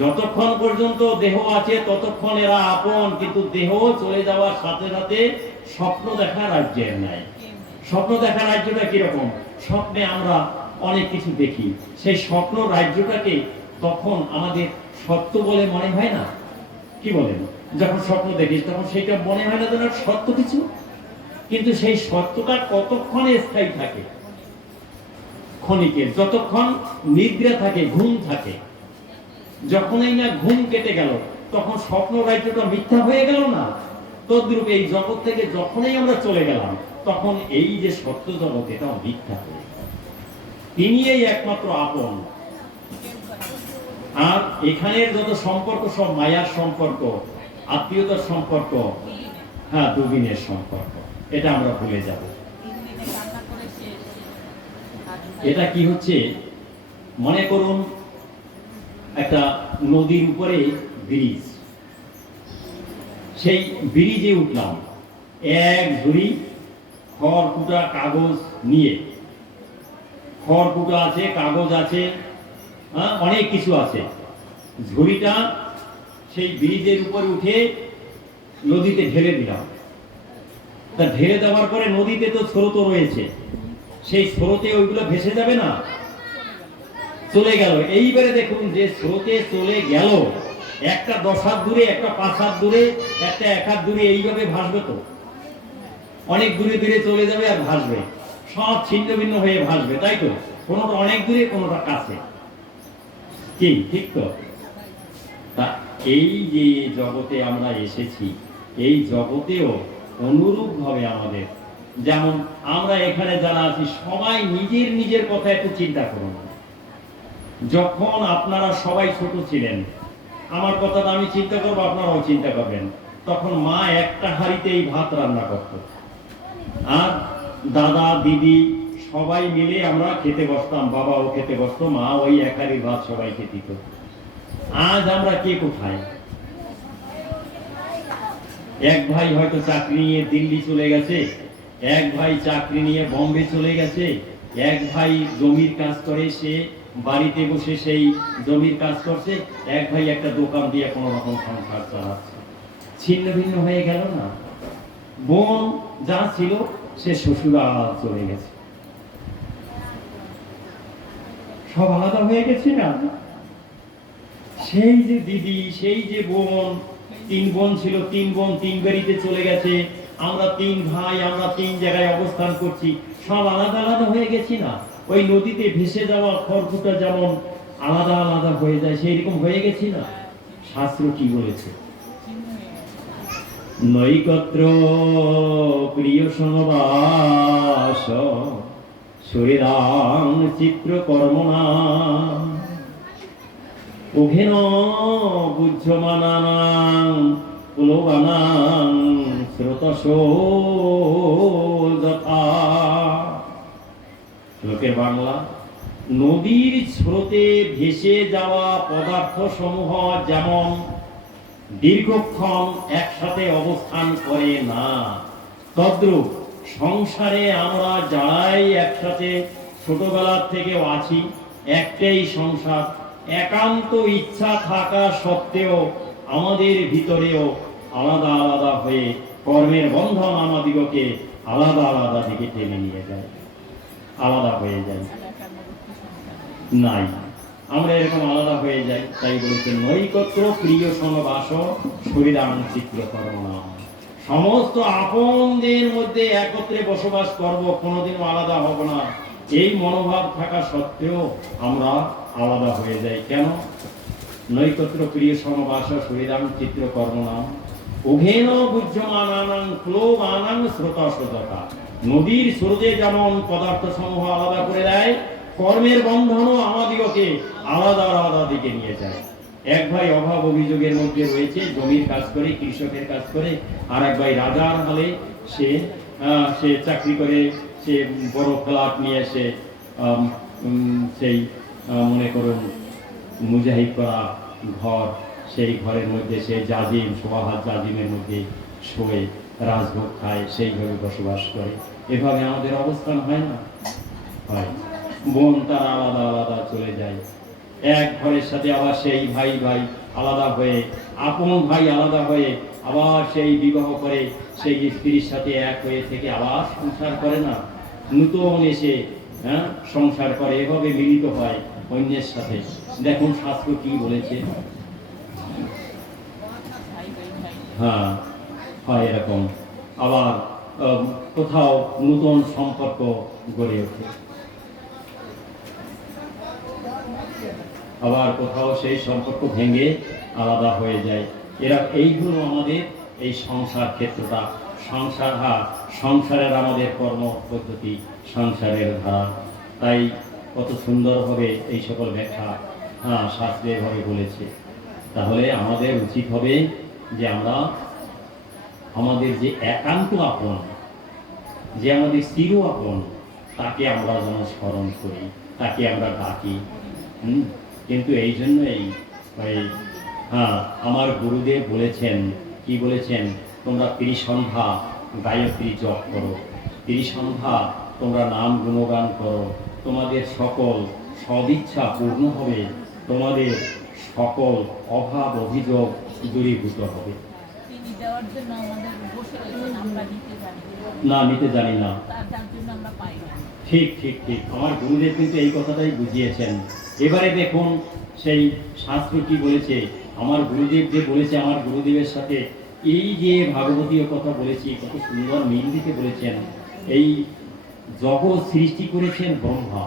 যতক্ষণ পর্যন্ত দেহ আছে ততক্ষণ এরা আপন, কিন্তু দেহ চলে যাওয়ার সাথে সাথে স্বপ্ন দেখা রাজ্যের নাই। স্বপ্ন দেখা রাজ্যটা কিরকম? স্বপ্নে আমরা অনেক কিছু দেখি, সেই স্বপ্ন রাজ্যটাকে তখন আমাদের সত্য বলে মনে হয় না। কি বলেন? যখন স্বপ্ন দেখিস তখন সেটা মনে হয় না যেন সত্য কিছু, কিন্তু সেই সত্যটা কতক্ষণে স্থায়ী থাকে? ক্ষণিকের, যতক্ষণ নিদ্রা থাকে, ঘুম থাকে। যখনই না ঘুম কেটে গেল তখন স্বপ্ন রাজ্যটা মিথ্যা হয়ে গেল না? তদ্রূপ এই জগৎ থেকে যখনই আমরা চলে গেলাম তখন এই যে সত্য জগৎ, এটাও মিথ্যা হয়ে গেল। তিনি এই একমাত্র আপন। আর এখানের যত সম্পর্ক সব মায়ার সম্পর্ক, আত্মীয়তার সম্পর্ক, হ্যাঁ, দুদিনের সম্পর্ক। এটা আমরা ভুলে যাব। এটা কি হচ্ছে? মনে করুন একটা নদীর উপরে ব্রিজ, সেই ব্রিজে উঠলাম, এক ঝুড়ি খড়কুটা কাগজ নিয়ে, খড়কুটা আছে, কাগজ আছে, হ্যাঁ অনেক কিছু আছে। ঝুড়িটা সেই ব্রিজের উপরে উঠে নদীতে ঢেলে দিলাম। তা ঢেলে দেওয়ার পরে নদীতে তো স্রোত রয়েছে, সেই স্রোতে ওইগুলো ভেসে যাবে না, চলে গেল। এইবারে দেখুন যে স্রোতে চলে গেল, একটা 10 হাত দূরে, একটা 5 হাত দূরে, একটা 1 হাত দূরে, এইভাবে ভাসবে তো, অনেক দূরে দূরে চলে যাবে আর ভাসবে, সব ছিন্ন ভিন্ন হয়ে ভাসবে, তাই তো? কোনোটা অনেক দূরে, কোনোটা কাছে, কি ঠিক তো? তা এই যে জগতে আমরা এসেছি, এই জগতেও অনুরূপ ভাবে আমাদের, যেমন আমরা এখানে যারা আছি সবাই নিজের নিজের কথা একটু চিন্তা করুন। যখন আপনারা সবাই ছোট ছিলেন, আমার কথাটা আমি চিন্তা করবো, আপনারাও চিন্তা করবেন, তখন মা একটা হাঁড়িতেই ভাত রান্না করত, আর দাদা দিদি সবাই মিলে আমরা খেতে বসতাম, বাবাও খেতে বসতো, মা ওই এক হাঁড়ি ভাত সবাই খেতে দিত। আজ আমরা কে কোথায়? এক ভাই হয়তো চাকরি নিয়ে দিল্লি চলে গেছে, এক ভাই চাকরি নিয়ে বোম্বে চলে গেছে, এক ভাই জমির কাজ করে, সে বাড়িতে বসে সেই জমির কাজ করছে, এক ভাই একটা দোকান দিয়ে কোনো রকম সংসার চালাচ্ছে। ছিন্ন ভিন্ন হয়ে গেল না? বোন যা ছিল সে শ্বশুরাল চলে গেছে, সব আলাদা হয়ে গেছে না? সেই যে দিদি, সেই যে বোন, 3 বোন ছিল, 3 বোন 3 বাড়িতে চলে গেছে, আমরা 3 ভাই, আমরা 3 জায়গায় অবস্থান করছি, সব আলাদা আলাদা হয়ে গেছি না? ওই নদীতে ভেসে যাওয়া খড়কুটা যেমন আলাদা আলাদা হয়ে যায়, সেই রকম হয়ে গেছি না? শাস্ত্র কি বলেছে? নৈকত্র প্রিয় সমবাস শরীরাং চিত্র কর্মণা উঘেন বুঝ্যমানানাং পুলবানাং স্রোতসো যথা। শ্লোকের বাংলা: নদীর স্রোতে ভেসে যাওয়া পদার্থ সমূহ যেমন দীর্ঘক্ষণ একসাথে অবস্থান করে না, তদ্রূপ সংসারে আমরা যারাই একসাথে ছোটবেলার থেকেও আছি, একটাই সংসার, একান্ত ইচ্ছা থাকা সত্ত্বেও আমাদের ভিতরেও আলাদা আলাদা হয়ে কর্মের বন্ধন আমাদিগকে আলাদা আলাদা দিকে টেনে নিয়ে যায়, আলাদা হয়ে যায়। নাই, আমরা এরকম আলাদা হয়ে যাই। তাই বলেছে নৈকত্র প্রিয় সমবাস শরীরাং চিত্র কর্মণা। সমস্ত আপনদের মধ্যে একত্রে বসবাস করব, কোনোদিনও আলাদা হব না, এই মনোভাব থাকা সত্ত্বেও আমরা আলাদা হয়ে যাই। কেন? নৈকত্র প্রিয় সমবাস শরীরাং চিত্র কর্মণা উঘেন বুঝ্যমানানাং প্লবানাং স্রোতস্রোততা। নদীর স্রোতে যেমন পদার্থ সমূহ আলাদা করে দেয়, কর্মের বন্ধনও আমাদিগকে আলাদা আলাদা দিকে নিয়ে যায়। এক ভাই অভাব অভিযোগের মধ্যে রয়েছে, জমির কাজ করে, কৃষকের কাজ করে, আর এক ভাই রাজার হালে সে চাকরি করে, সে বড় ফ্ল্যাট নিয়ে এসে সেই মনে করুন মুজাহিদ করা ঘর, সেই ঘরের মধ্যে সে জাজিম, সোহাত জাজিমের মধ্যে শোয়ে রাজভোগ খায়, সেইভাবে বসবাস করে। এভাবে আমাদের অবস্থান হয় না? হয়। বোন তারা আলাদা আলাদা চলে যায়, এক ঘরের সাথে আবার সেই ভাই ভাই আলাদা হয়ে, আপন ভাই আলাদা হয়ে আবার সেই বিবাহ করে, সেই স্ত্রীর সাথে এক হয়ে থেকে আবার সংসার করে না, নূতন এসে সংসার করে, এভাবে মিলিত হয় অন্যের সাথে। দেখুন শাস্ত্র কি বলেছে। হ্যাঁ, হয় এরকম। আবার কোথাও নূতন সম্পর্ক গড়ে ওঠে, আবার কোথাও সেই সম্পর্ক ভেঙে আলাদা হয়ে যায়। এরা এইগুলো আমাদের এই সংসার ক্ষেত্রটা, সংসারের আমাদের কর্ম পদ্ধতি, সংসারের ধারা। তাই কত সুন্দরভাবে এই সকল ব্যাখ্যা শাস্ত্রে এভাবে বলেছে। তাহলে আমাদের উচিত হবে যে আমরা আমাদের যে একান্ত আপন, যে আমাদের চির আপন, তাকে আমরা যেন স্মরণ করি, তাকে আমরা ডাকি। কিন্তু এই জন্যই আমার গুরুদেব বলেছেন কি বলেছেন, তোমরা ত্রিসন্ধ্যা গায়ত্রী জপ করো, ত্রিসন্ধ্যা তোমরা নাম গুণগান করো, তোমাদের সকল সদিচ্ছা পূর্ণ হবে, তোমাদের সকল অভাব অভিযোগ দূরীভূত হবে। তিনি দেওয়ার জন্য আমাদের বসে রয়েছেন, আমরা নিতে জানি না, নিতে জানি না। তার জন্য আমরা পাই না। ঠিক ঠিক ঠিক, আমার গুরুদেব কিন্তু এই কথাটাই বুঝিয়েছেন। এবারে দেখুন সেই শাস্ত্র কি বলেছে, আমার গুরুদেব যে বলেছে, আমার গুরুদেবের সাথে এই যে ভাগবতীয় কথা বলেছি, কত সুন্দর মিল দিতে বলেছেন। এই জগৎ সৃষ্টি করেছেন ব্রহ্মা,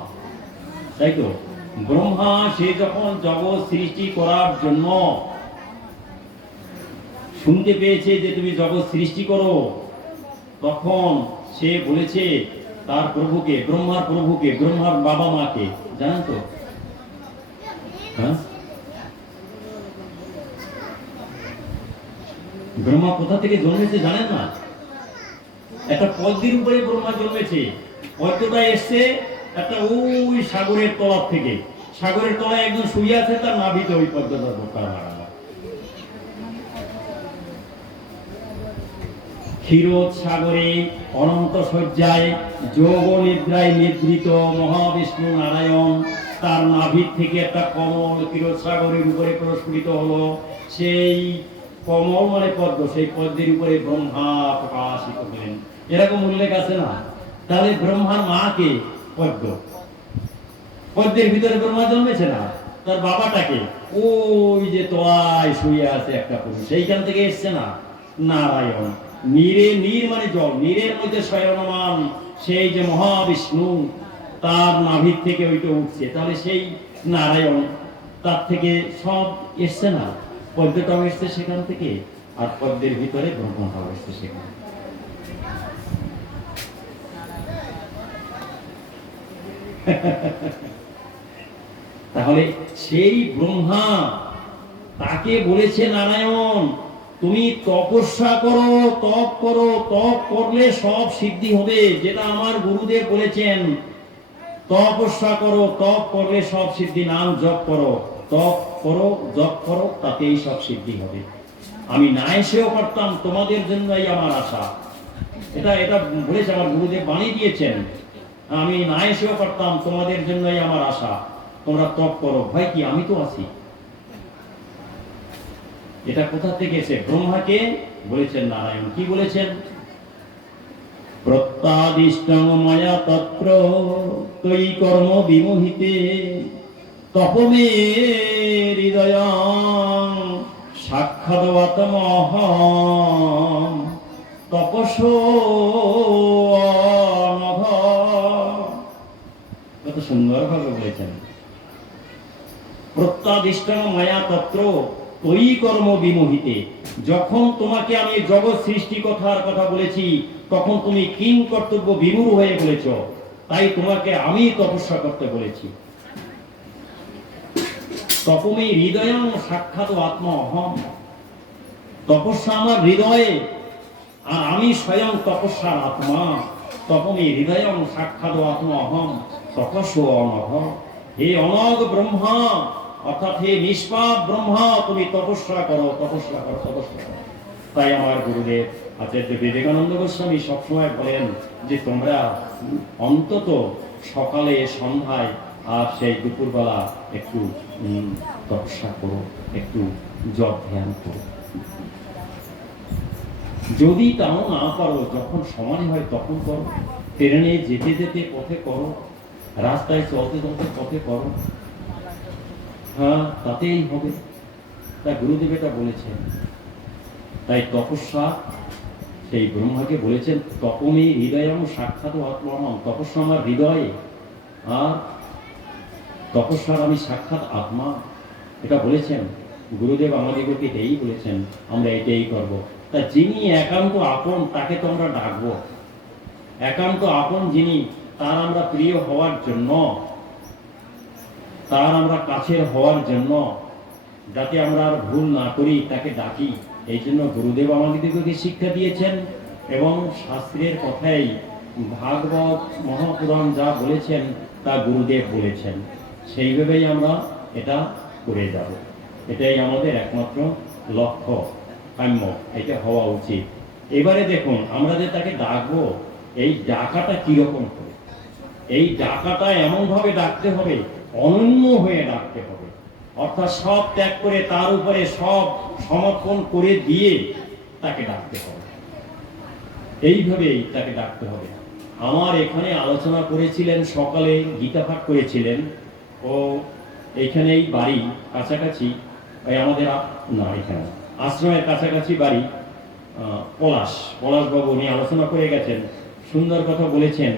তাই তো? ব্রহ্মা সে যখন জগৎ সৃষ্টি করার জন্য শুনতে পেয়েছে যে তুমি জগৎ সৃষ্টি করো, তখন সে বলেছে তার প্রভুকে, ব্রহ্মার প্রভুকে, ব্রহ্মার বাবা মাকে, জানেন তো? হ্যাঁ, ব্রহ্মা কোথা থেকে জন্মেছে জানেন না? একটা পদ্মের উপরে ব্রহ্মা জন্মেছে। পদ্মটা এসছে একটা ওই সাগরের তলা থেকে। সাগরের তলায় একজন শুয়ে আছে, তার নাভিতে ওই পদ্মটা ঢোকা মারা। ক্ষীরোদ সাগরে অনন্ত শয্যায় যোগ নিদ্রায় নিদ্রিত মহাবিষ্ণু নারায়ণ, তার নাভির থেকে একটা কমল ক্ষীরোদ সাগরের উপরে প্রস্ফুটিত হলো। সেই কমল মানে পদ্ম, সেই পদ্মের উপরে ব্রহ্মা প্রকাশিত হলেন, এরকম উল্লেখ আছে না? তাহলে ব্রহ্মার মাকে পদ্ম, পদ্মের ভিতরে ব্রহ্মা জন্মেছে না, তার বাবাটাকে ওই যে তলায় শুয়ে আছে একটা পুরুষ, সেইখান থেকে এসছে না নারায়ণ। নীরে, নীর মানে জল, নীরের মধ্যে শয়নমান সেই যে মহাবিষ্ণু, তার নাভির থেকে ওইটা উঠছে, তাহলে সেই নারায়ণ, তার থেকে সব এসছে না? পদ্মটাও এসছে সেখান থেকে, আর পদ্মের ভিতরে ব্রহ্মটাও এসছে সেখানে। তাহলে সেই ব্রহ্মা, তাকে বলেছে নারায়ণ তুমি তপস্যা করো, তপ করো, তপ করলে সব সিদ্ধি হবে, যেটা আমার গুরুদেব বলেছেন। তপস্যা করো, তপ করলে সব সিদ্ধি, নাম জপ করো, তপ করো, জপ করো, তাতেই সব সিদ্ধি হবে। আমি না এসেও পারতাম, তোমাদের জন্যই আমার আশা। এটা এটা বলেছে আমার গুরুদেব, বাণী দিয়েছেন। আমি না এসেও পারতাম, তোমাদের জন্যই আমার আশা, তোমরা তপ করো। ভাই কি, আমি তো আছি। এটা কোথা থেকে এসে? ব্রহ্মাকে বলেছেন নারায়ণ। কি বলেছেন? প্রত্যাদিষ্টং মায়া তত্র তৈ কর্ম বিমোহিতে তপমে হৃদয়ং সাক্ষাৎ তপসো নভ। কত সুন্দর ভাবে বলেছেন। প্রত্যাদিষ্টং মায়া তত্র তৈ কর্ম বিমোহিতে, যখন তোমাকে আমি জগৎ সৃষ্টি কথার কথা বলেছি, তখন তুমি কিং কর্তব্য বিমূঢ় হয়ে বলেছ, তাই তোমাকে আমি তপস্যা করতে বলেছি। তপমে হৃদয়ং সাক্ষাৎ আত্মা অহম, তপস্যা আমার হৃদয়ে, আর আমি স্বয়ং তপস্যার আত্মা। তপমে হৃদয়ং সাক্ষাৎ আত্মা অহম তপস্য অনঘ। হে অনঘ ব্রহ্মা, অর্থাৎ হে নিষ্পাপ ব্রহ্মা, তুমি তপস্যা করো, তপস্যা করো, তপস্যা করো। তাই আমার গুরুদেব আচার্য বিবেকানন্দ গোস্বামী সবসময় বলেন যে তোমরা অন্তত সকালে, সন্ধ্যায় আর সেই দুপুরবেলা একটু তপস্যা করো, একটু জপ ধ্যান করো। যদি তাও না পারো, যখন সময় হয় তখন করো, ট্রেনে যেতে যেতে পথে করো, রাস্তায় চলতে চলতে পথে করো, হ্যাঁ তাতেই হবে। তা গুরুদেব এটা বলেছেন। তাই তপস্যা, সেই ব্রহ্মাকে বলেছেন তপমে হৃদয়ং সাক্ষাৎ আত্মহম, তপস্যা আমার হৃদয়ে, আর তপস্যার আমি সাক্ষাৎ আত্মা, এটা বলেছেন গুরুদেব আমাদেরকে। এই বলেছেন আমরা এটাই করব। তা যিনি একান্ত আপন, তাকে তো আমরা ডাকবো। একান্ত আপন যিনি, তার আমরা প্রিয় হওয়ার জন্য, তার আমরা কাছের হওয়ার জন্য, যাতে আমরা আর ভুল না করি, তাকে ডাকি। এই জন্য গুরুদেব আমাদেরকে শিক্ষা দিয়েছেন, এবং শাস্ত্রের কথাই ভাগবত মহাপুরাণ যা বলেছেন তা গুরুদেব বলেছেন, সেইভাবেই আমরা এটা করে যাব। এটাই আমাদের একমাত্র লক্ষ্য। কাম্য, এটা হওয়া উচিত। এবারে দেখুন আমরা যে তাকে ডাকবো, এই ডাকাটা কিরকম করে? এই ডাকাটা এমনভাবে ডাকতে হবে, অনন্য হয়ে ডাকতে হবে, অর্থাৎ সব ত্যাগ করে তার উপরে সব সমর্পণ করে দিয়ে তাকে ডাকতে হবে, এইভাবেই তাকে ডাকতে হবে। আমার এখানে আলোচনা করেছিলেন, সকালে গীতা পাঠ করেছিলেন, ও এখানেই বাড়ি কাছাকাছি, ওই আমাদের না এখানে আশ্রমের কাছাকাছি বাড়ি, পলাশবাবু উনি আলোচনা করে গেছেন, সুন্দর কথা বলেছেন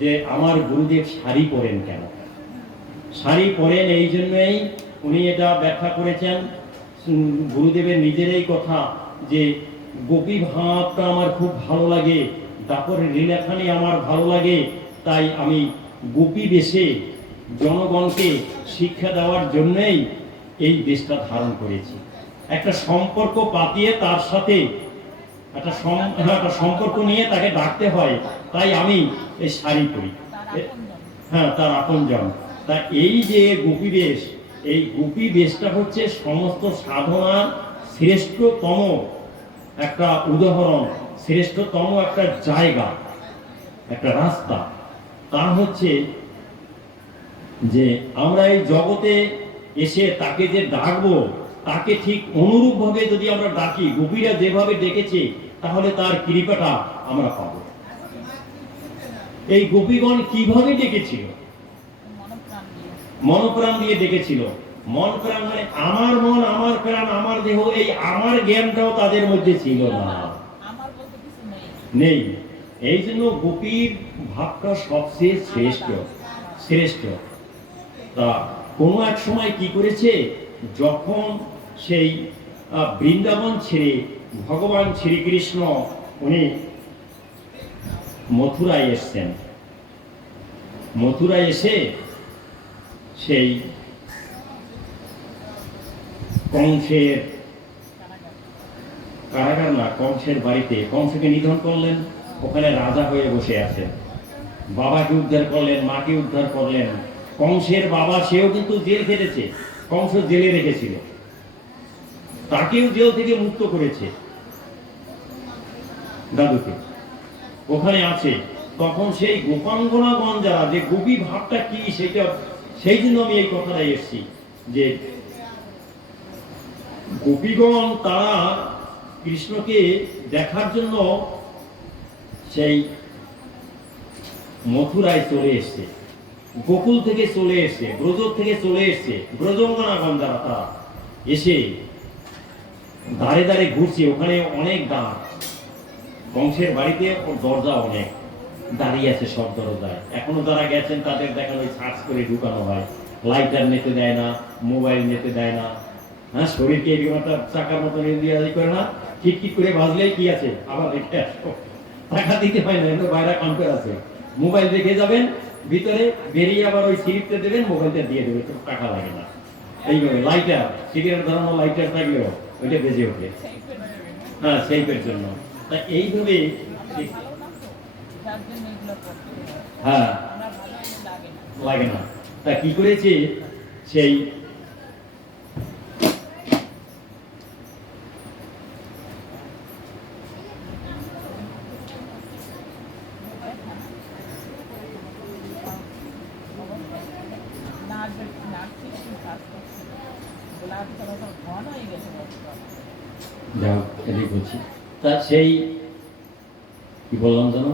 যে আমার গুরুদেব শাড়ি পরেন কেন? শাড়ি পরেন এই জন্যই উনি এটা ব্যাখ্যা করেছেন, গুরুদেবের নিজেরই কথা, যে গোপী ভাবটা আমার খুব ভালো লাগে, দাপরের লীলাখানি আমার ভালো লাগে, তাই আমি গোপী বেশে জনগণকে শিক্ষা দেওয়ার জন্যই এই বেশটা ধারণ করেছি। একটা সম্পর্ক পাতিয়ে তার সাথে একটা সম্পর্ক নিয়ে তাকে ডাকতে হয়, তাই আমি এই শাড়ি পরি। হ্যাঁ, তার আপনজন। তা এই যে গোপী বেশ, এই গোপী বেশটা হচ্ছে সমস্ত সাধনার শ্রেষ্ঠতম একটা উদাহরণ, শ্রেষ্ঠতম একটা জায়গা, একটা রাস্তা। তা হচ্ছে যে আমরা এই জগতে এসে তাকে যে ডাকবো, তাকে ঠিক অনুরূপভাবে যদি আমরা ডাকি, গোপীরা যেভাবে ডেকেছে, তাহলে তার কৃপাটা আমরা পাব। এই গোপীগণ কিভাবে ডেকেছিল? মনপ্রাণ দিয়ে ডেকেছিল। মন প্রাণ মানে আমার মন, আমার প্রাণ, আমার দেহ, এই আমার জ্ঞানটাও তাদের মধ্যে ছিল না, নেই। এই জন্য গোপীর ভাবটা সবচেয়ে শ্রেষ্ঠ। তা কোনো এক সময় কি করেছে, যখন সেই বৃন্দাবন ছেড়ে ভগবান শ্রীকৃষ্ণ উনি মথুরায় এসছেন, মথুরায় এসে সেই কংসের কারাগার না, কংসের বাড়িতে কংসকে নিধন করলেন, ওখানে রাজা হয়ে বসে আছেন। বাবাকে উদ্ধার করলেন, মাকে উদ্ধার করলেন। কংসের বাবা সেও কিন্তু জেল খেটেছে, কংস জেলে রেখেছিল, তাকেও জেল থেকে মুক্ত করেছে, দাদুকে ওখানে আছে। তখন সেই গোপাঙ্গনাগণ যারা, যে গোপী ভাবটা কি সেটা, সেই জন্য আমি এই কথাটাই এসেছি, যে গোপীগণ তারা কৃষ্ণকে দেখার জন্য সেই মথুরায় চলে এসছে, গোকুল থেকে চলে এসছে, ব্রজ থেকে চলে এসছে, ব্রজঙ্গনাগণ যারা তারা এসে দাঁড়ে দাঁড়ে ঘুরছে। ওখানে অনেক দ্বার, কংসের বাড়িতে ওর দরজা অনেক, দাঁড়িয়ে আছে সব দরজায়। এখনো যারা গেছেন তাদের দেখানো সার্চ করে ঢুকানো হয়, লাইটার নিতে দেয় না, মোবাইল নিতে দেয় না। হ্যাঁ, শরীরকে এই বিমানটা চাকার মতো নিয়ে করে না, ঠিক করে বাজলেই কি আছে, আবার রেখে আসবো, টাকা দিতে হয় না, বাইরে কাউন্টার আছে, মোবাইল রেখে যাবেন ভিতরে, বেরিয়ে আবার ওই স্লিপটা দেবেন, মোবাইলটা দিয়ে দেবে, টাকা লাগে না। এইভাবে লাইটার, সিগারেট ধরানো লাইটার থাকলেও ওইটা বেজে ওঠে, হ্যাঁ, সেইপের জন্য। তা এইভাবে হ্যাঁ লাগে না। তা কি করেছে, সেই বলছি, তা সেই কি বললাম জানো,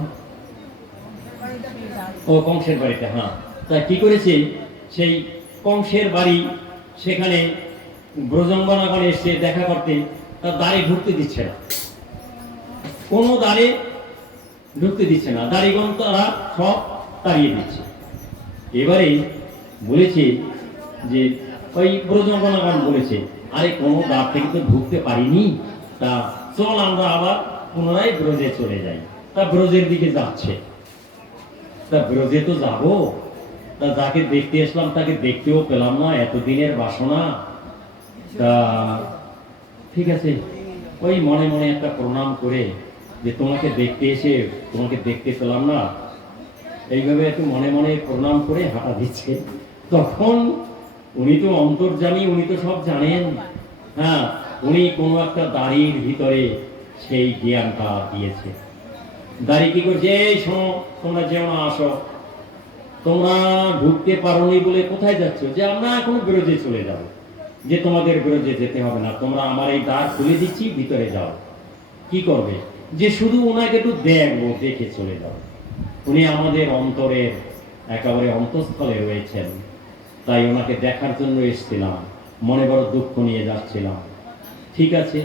ও কংসের বাড়িতে। হ্যাঁ, তা কি করেছে, সেই কংসের বাড়ি, সেখানে ব্রজঙ্গনাগণ এসে দেখা করতে, তার দ্বারে ঢুকতে দিচ্ছে না, কোনো দ্বারে ঢুকতে দিচ্ছে না, দাড়িগণ তারা সব তাড়িয়ে দিচ্ছে। এবারে বলেছে যে ওই ব্রজঙ্গনাগণ বলেছে, আরে কোনো দ্বার থেকে তো ঢুকতে পারিনি, তা চল আমরা আবার পুনরায় ব্রজে চলে যাই। তা ব্রজের দিকে যাচ্ছে, তা ব্রজে তো যাবো, তা যাকে দেখতে আসলাম তাকে দেখতেও পেলাম না, এতদিনের বাসনা। তা ঠিক আছে, ওই মনে মনে একটা প্রণাম করে, যে তোমাকে দেখতে এসে তোমাকে দেখতে পেলাম না, এইভাবে একটু মনে মনে প্রণাম করে হাঁটা দিচ্ছে। তখন উনি তো অন্তর্যামী, উনি তো সব জানেন। হ্যাঁ, উনি কোনো একটা দাড়ির ভিতরে সেই জ্ঞানটা দিয়েছে। দাড়ি কি করছে, এই শোনো, তোমরা যেও না, আসো, তোমরা ঢুকতে পারোনি বলে কোথায় যাচ্ছ? যে আমরা এখন বিরোধে চলে যাব। যে তোমাদের বিরোধে যেতে হবে না, তোমরা আমার এই দ্বার খুলে দিচ্ছি, ভিতরে যাও। কি করবে? যে শুধু ওনাকে একটু দেখবো, দেখে চলে যাও। উনি আমাদের অন্তরের একেবারে অন্তঃস্থলে রয়েছেন, তাই ওনাকে দেখার জন্য এসেছিলাম। মনে বড় দুঃখ নিয়ে যাচ্ছিলাম। ঠিক আছে,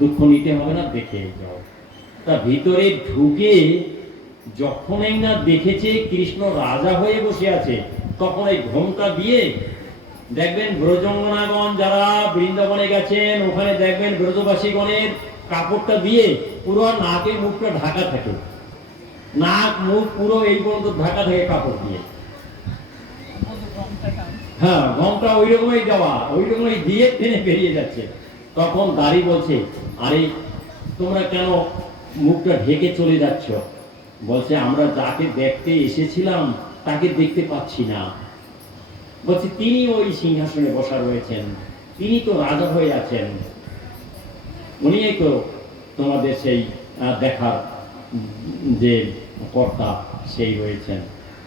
দুঃখ নিতে হবে না, দেখে যাও। তা ভিতরে ঢুকে যখনই না দেখেছে কৃষ্ণ রাজা হয়ে বসে আছে, তখন এই ঘোমটা দিয়ে দেখবেন ব্রজঙ্গনাগণ যারা বৃন্দাবনে গেছেন, ওখানে দেখবেন ব্রজবাসীগণের কাপড়টা দিয়ে পুরো নাকে মুখটা ঢাকা থাকে, নাক মুখ পুরো এই পর্যন্ত ঢাকা থাকে কাপড় দিয়ে। হ্যাঁ, ঘোমটা ওই রকমই দেওয়া, ওই রকমই দিয়ে টেনে বেরিয়ে যাচ্ছে। তখন দাড়ি বলছে, আরে তোমরা কেন মুখটা ঢেকে চলে যাচ্ছ? বলছে, আমরা যাকে দেখতে এসেছিলাম তাকে দেখতে পাচ্ছি না। বলছে, তিনি ওই সিংহাসনে বসা রয়েছেন, তিনি তো রাজা হয়ে আছেন, উনি তো তোমাদের সেই দেখার যে কর্তা সেই রয়েছেন।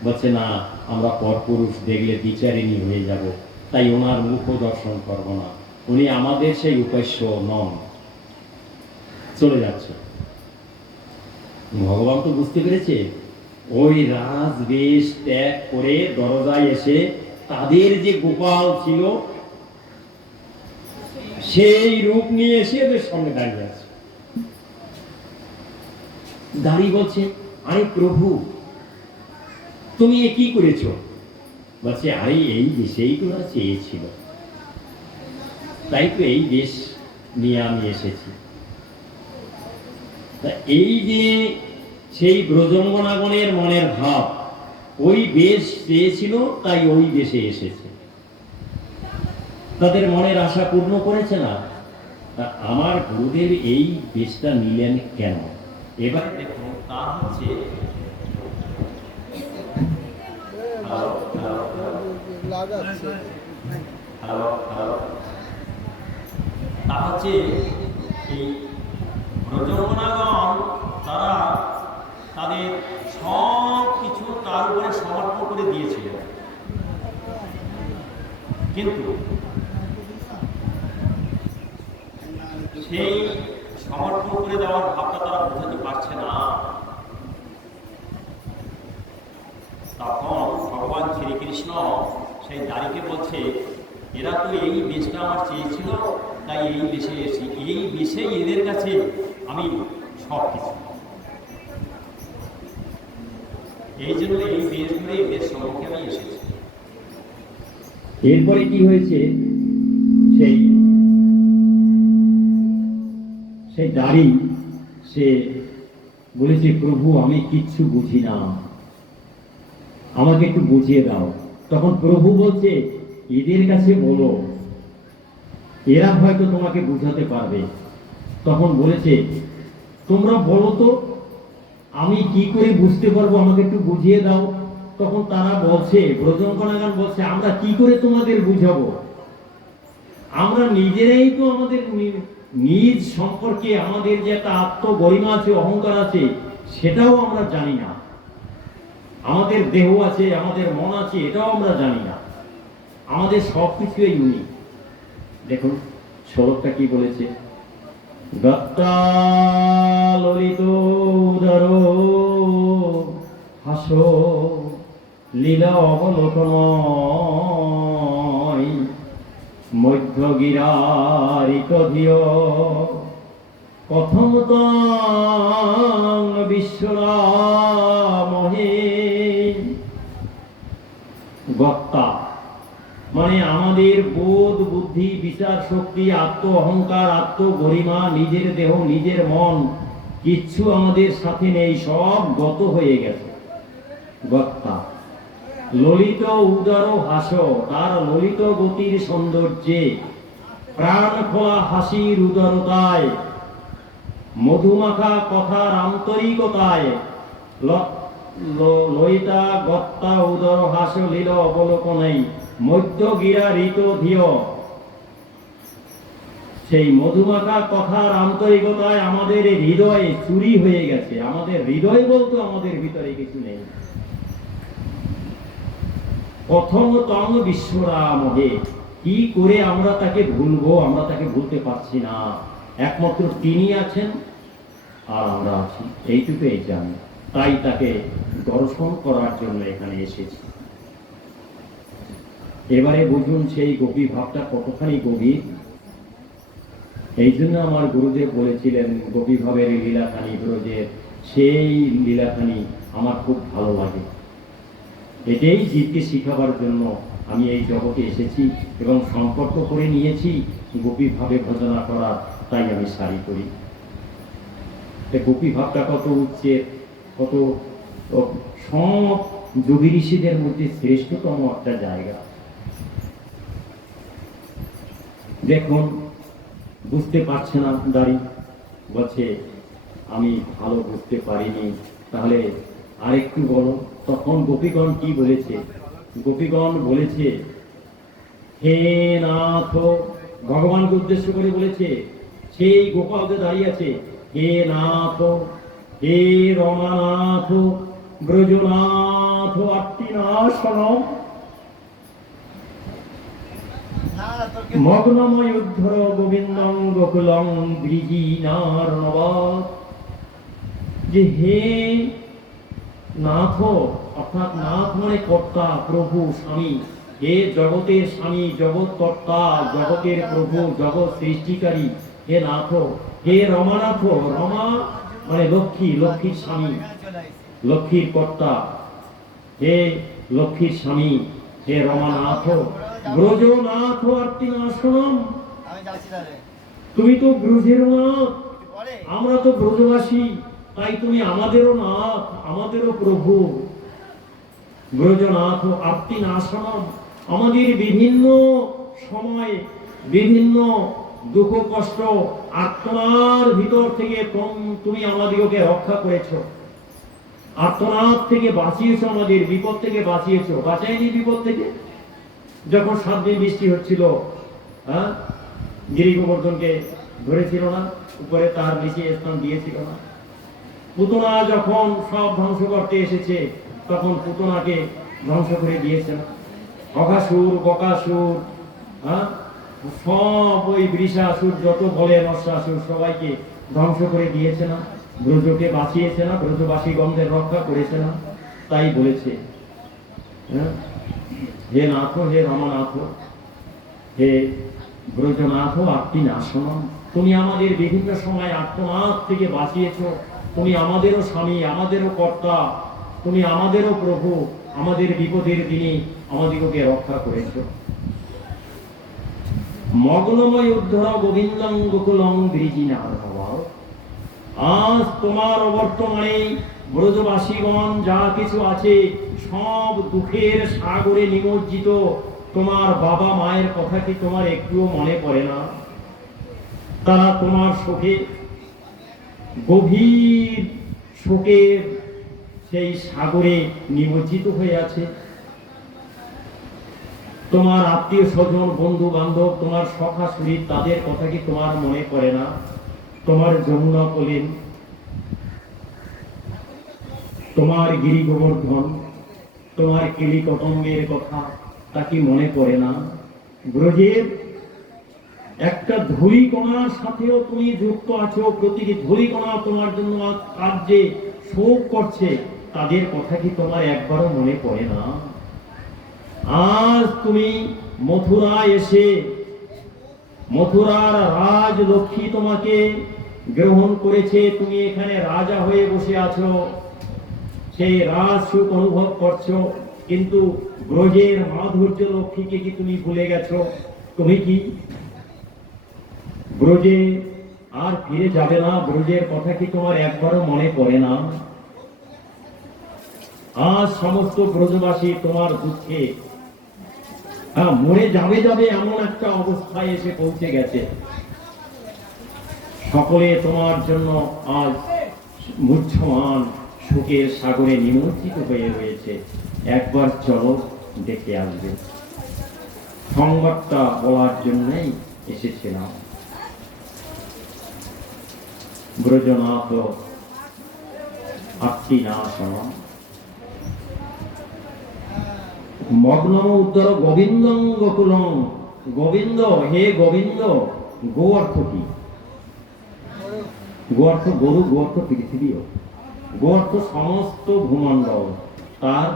বলছে, না, আমরা পরপুরুষ দেখলে বিচারিণী হয়ে যাব, তাই ওনার মুখ দর্শন করব না, উনি আমাদের সেই উপাস্য নন। চলে যাচ্ছে। ভগবান তো বুঝতে পেরেছে, ওই রাজবেশ ত্যাগ করে দরজায় এসে তাদের যে গোপাল ছিল সেই রূপ নিয়ে এসে ওদের সঙ্গে দাঁড়িয়ে আছে। দাঁড়িয়ে বলছে, আরে প্রভু, তুমি এ কি করেছো? বলছে, আরে এই দেশেই তোরা চেয়েছিল, তাই তো এই দেশ নিয়ে আমি এসেছি। এই যে সেই ব্রজঙ্গনাগণের মনের ভাব, ওই বেশ চেয়েছিল, তাই ওই দেশে এসেছে, তাদের মনের আশা পূর্ণ করেছে না। আমার গুরুদেব এই বেশটা নিলেন কেন? এবার দেখুন, তা হচ্ছে লাগাচ্ছে তা হচ্ছে এই ব্রজঙ্গনাগণ তারা তাদের সব কিছু তার উপরে সমর্পণ করে দিয়েছিলেন, কিন্তু সেই সমর্পণ করে দেওয়ার ভাবটা তারা বোঝাতে পারছে না। তখন ভগবান শ্রীকৃষ্ণ সেই দাড়িকে বলছে, এরা তো এই বেশটা আমার চেয়েছিল, তাই এই বেশে এসেছি, এই বেশেই এদের কাছে আমি সব কিছু, এই জন্য এই বেশ ধরে এদের সম্মুখে আমি এসেছি। এরপরে কি হয়েছে, সেই দাড়ি সে বলেছে, প্রভু আমি কিচ্ছু বুঝি না, আমাকে একটু বুঝিয়ে দাও। তখন প্রভু বলছে, এদের কাছে বলো, এরা হয়তো তোমাকে বুঝাতে পারবে। তখন বলেছে, তোমরা বলো তো, আমি কি করে বুঝতে পারবো, আমাকে একটু বুঝিয়ে দাও। তখন তারা বলছে, ব্রজঙ্গনাগণ বলছে, আমরা কি করে তোমাদের বুঝাবো, আমরা নিজেরাই তো আমাদের নিজ সম্পর্কে আমাদের যে একটা আত্মগরিমা আছে, অহংকার আছে, সেটাও আমরা জানি না। আমাদের দেহ আছে, আমাদের মন আছে, এটাও আমরা জানি না। আমাদের সবকিছুই উনি। দেখুন শ্লোকটা কি বলেছে, গত্তা ললিত উদর হাস লীলা অবলোকন মধ্য গিরারিত ধিয় কথম তং বিশ্বরামহে। গত্তা মানে আমাদের বোধ, বুদ্ধি, বিচার শক্তি, আত্ম অহংকার, আত্মগরিমা, নিজের দেহ, নিজের মন, কিচ্ছু আমাদের সাথে নেই, সব গত হয়ে গেছে। গত্তা ললিত উদর হাস, তার ললিত গতির সৌন্দর্যে, প্রাণ খোলা হাসির উদরতায়, মধুমাখা কথার আন্তরিকতায়, ললিতা গত্তা উদর হাস লীল অবলোকনেই মধ্য গিরা ঋত ধিয় সেই মধুমাখা কথার আন্তরিকতায় আমাদের এই হৃদয়ে চুরি হয়ে গেছে। আমাদের হৃদয় বলতে আমাদের ভিতরে কিছু নেই। প্রথম তং বিশ্বরামহে, কি করে আমরা তাকে ভুলবো? আমরা তাকে ভুলতে পারছি না। একমাত্র তিনি আছেন আর আমরা আছি, এইটুকুই জানি। তাই তাকে দর্শন করার জন্য এখানে এসেছি। এবারে বুঝুন সেই গোপী ভাবটা কতখানি গভীর। এই জন্য আমার গুরুদেব বলেছিলেন গোপী ভাবের লীলাখানি ব্রজের, সেই লীলাখানি আমার খুব ভালো লাগে। এটাই জীবকে শিখাবার জন্য আমি এই জগতে এসেছি এবং সম্পর্ক করে নিয়েছি গোপী ভাবে ভজনা করা। তাই আমি সারি করি। গোপী ভাবটা কত উচ্চের, কত সব যোগী ঋষিদের মধ্যে শ্রেষ্ঠতম একটা জায়গা। দেখুন, বুঝতে পারছে না দাঁড়ি, বলছে আমি ভালো বুঝতে পারিনি, তাহলে আরেকটু বলো। তখন গোপীগণ কি বলেছে? গোপীগণ বলেছে, হে নাথ, ভগবানকে উদ্দেশ্য করে বলেছে। সেই গোপালকে দাঁড়িয়ে আছে, হে নাথ, হে রমানাথ, ব্রজনাথ, আত্মীনাশনম, মগ্নময় উদ্ধর গোবিন্দং গোকুলং ব্রিজিনার নবাত। যে হে নাথ, অর্থাৎ নাথ মানে কর্তা, প্রভু, স্বামী। হে জগতের স্বামী, জগৎ কর্তা, জগতের প্রভু, জগৎ সৃষ্টিকারী, হে নাথ। হে রমানাথ, রমা মানে লক্ষ্মী, লক্ষ্মীর স্বামী, লক্ষ্মীর কর্তা। হে লক্ষ্মীর স্বামী, হে রমানাথ, ব্রজনাথ আর্তিনাশনম, তুমি তো ব্রজের নাথ, আমরা তো ব্রজবাসী, তাই তুমি আমাদেরও নাথ, আমাদেরও প্রভু। ব্রজনাথ আর্তিনাশনম, আমাদের বিভিন্ন সময় বিভিন্ন দুঃখ কষ্ট আত্মার ভিতর থেকে তুমি আমাদেরকে রক্ষা করেছো। আত্মনাথ থেকে বাঁচিয়েছো, আমাদের বিপদ থেকে বাঁচিয়েছো। বাঁচাইনি বিপদ থেকে? যখন 7 দিন বৃষ্টি হচ্ছিল, গিরি গোবর্ধনকে ধরেছিল না, উপরে তার নিচে স্থান দিয়েছিল না? পুতনা যখন সব ধ্বংস করতে এসেছে, তখন পুতনাকে ধ্বংস করে দিয়েছে না? অঘাসুর, বকাসুর, সব ওই বৃষাসুর, যত বলে নষ্টাসুর, সবাইকে ধ্বংস করে দিয়েছে না? ব্রজকে বাঁচিয়েছে না? ব্রজবাসী গন্ধের রক্ষা করেছে না? তাই বলেছে, হে নাথ, হে রমনাথ, হে ব্রজনাথ আত্মীনাশনম, তুমি আমাদের বিভিন্ন সময় আত্মনাথ থেকে বাঁচিয়েছো। তুমি আমাদেরও স্বামী, আমাদেরও কর্তা, তুমি আমাদেরও প্রভু, আমাদের বিপদের দিনে আমাদিগকে রক্ষা করেছো। মগ্নময় উদ্ধর গোবিন্দং গোকুলং ব্রিজিনার নবাত। আজ তোমার অবর্তমানে ব্রজবাসীগণ যা কিছু আছে সব দুঃখের সাগরে নিমজ্জিত। তোমার বাবা মায়ের কথা কি তোমার একটুও মনে পড়ে না? তারা তোমার শোকে, গভীর শোকের সেই সাগরে নিমজ্জিত হয়ে আছে। তোমার আত্মীয় স্বজন, বন্ধু বান্ধব, তোমার সখা শরীর, তাদের কথা কি তোমার মনে পড়ে না? তোমার যমুনা কোলে, তোমার গিরি গোবর্ধন, তোমার কেলি কটঙ্গের কথা তা কি মনে পড়ে না? ব্রজের একটা ধূলিকণার সাথেও তুমি যুক্ত আছো। প্রতিটি ধূলিকণা তোমার জন্য কার্যে শোক করছে, তাদের কথা কি তোমার একবারও মনে পড়ে না? আজ তুমি মথুরায় এসে, মথুরার রাজ লক্ষ্মী তোমাকে গ্রহণ করেছে, তুমি এখানে রাজা হয়ে বসে আছো, সেই রাজ সুখ অনুভব করছো, কিন্তু ব্রজের মাধুর্য লক্ষ্মীকে কি তুমি ভুলে গেছো? তুমি কি ব্রজে আর ফিরে যাবে না? ব্রজের কথা কি তোমার একবারও মনে পড়ে না? আজ সমস্ত ব্রজবাসী তোমার দুঃখে মরে যাবে যাবে এমন একটা অবস্থায় এসে পৌঁছে গেছে। সকলে তোমার জন্য আজ মূর্ছমান শোকের সাগরে নিমজ্জিত হয়ে রয়েছে। একবার চলো, দেখে আসবে। সংবাদটা বলার জন্যই এসেছিলাম। ব্রজনাথ আচ্ছিনাশন মগ্ন উত্তর গোবিন্দং গোকুলং। গোবিন্দ, হে গোবিন্দ। গো অর্থ কি? গো অর্থ গরু, গো অর্থ পৃথিবীও, গো অর্থ সমস্ত ভূমণ্ডল। তার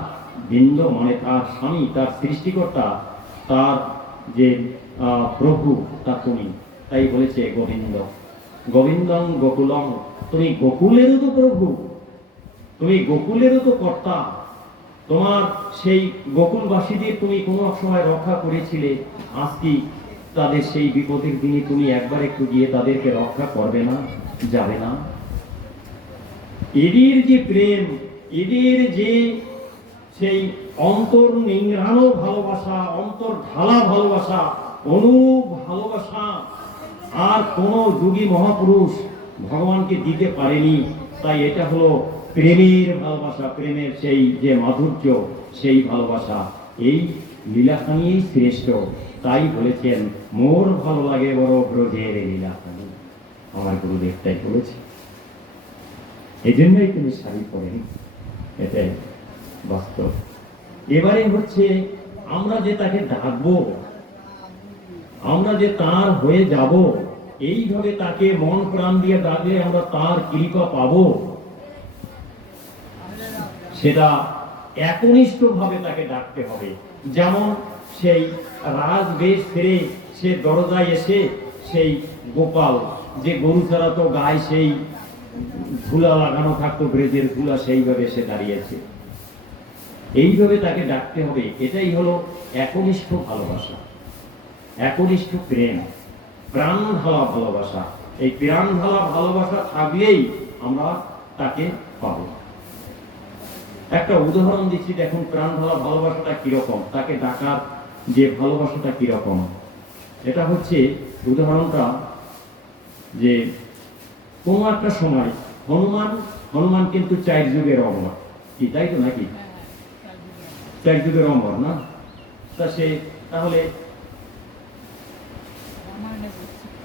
বৃন্দ মানে তার স্বামী, তার সৃষ্টিকর্তা, তার যে প্রভু, তা তুমি। তাই বলেছে গোবিন্দ। গোবিন্দং গোকুলং, তুমি গোকুলেরও তো প্রভু, তুমি গোকুলেরও তো কর্তা। তোমার সেই গোকুলবাসীদের তুমি কোনো এক সময় রক্ষা করেছিলে, আজ কি তাদের সেই বিপদের দিনে তুমি একবার একটু গিয়ে তাদেরকে রক্ষা করবে না, যাবে না? এদের যে প্রেম, এদের যে সেই অন্তর নিংড়ানো ভালোবাসা, অন্তর ঢালা ভালোবাসা, অনুরূপ ভালোবাসা আর কোন যোগী মহাপুরুষ ভগবানকে দিতে পারেনি। তাই এটা হলো প্রেমের ভালোবাসা, প্রেমের সেই যে মাধুর্য, সেই ভালোবাসা। এই লীলাখানিই শ্রেষ্ঠ। তাই বলেছেন, মোর ভালো লাগে বড় ব্রজের লীলাখানি। আমার গুরুদেব তাই বলেছে। এই জন্যই তিনি শাড়ি পরেন, এটাই বাস্তব। এবারে হচ্ছে আমরা যে তাকে ডাকবো, আমরা যে তার হয়ে যাব, এইভাবে তাকে মন প্রাণ দিয়ে ডাকলে আমরা তার কৃপা পাবো। সেটা একনিষ্ঠ ভাবে তাকে ডাকতে হবে। যেমন সেই রাজবেশ ছেড়ে সে দরজায় এসে সেই গোপাল, যে গরু চড়াতো গায়ে সেই ধুলা লাগানো থাকতো, ব্রেজের ধুলা, সেইভাবে সে দাঁড়িয়েছে। এইভাবে তাকে ডাকতে হবে। এটাই হলো একনিষ্ঠ ভালোবাসা, একনিষ্ঠ প্রেম, প্রাণ ঢালা ভালোবাসা। এই প্রাণ ঢালা ভালোবাসা থাকলেই আমরা তাকে পাবো। একটা উদাহরণ দিচ্ছি, দেখুন প্রাণ ঢালা ভালোবাসাটা কিরকম, তাকে ডাকার যে ভালোবাসাটা কিরকম। এটা হচ্ছে উদাহরণটা যে কোনো একটা সময় হনুমান কিন্তু 4 যুগের অমর, কি তাই তো নাকি? 4 যুগের অমর না? তা সে তাহলে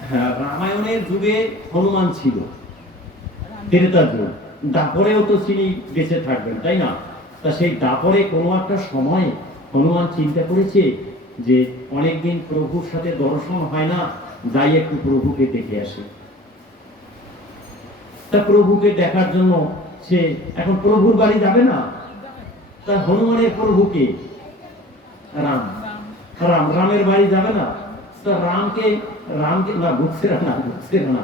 হ্যাঁ, রামায়ণের যুগে হনুমান ছিল, ত্রেতার যুগ, দাপরেও তো তিনি বেঁচে থাকবেন, তাই না? তা সেই দাপরে কোনো একটা সময় হনুমান চিন্তা করেছে যে অনেকদিন প্রভুর সাথে দর্শন হয় না, যাই একটু প্রভুকে দেখে আসে। তা প্রভুকে দেখার জন্য সে এখন প্রভুর বাড়ি যাবে না। তা হনুমানের প্রভুকে রাম, রামের বাড়ি যাবে না। তা রামকে না, বুঝছে না,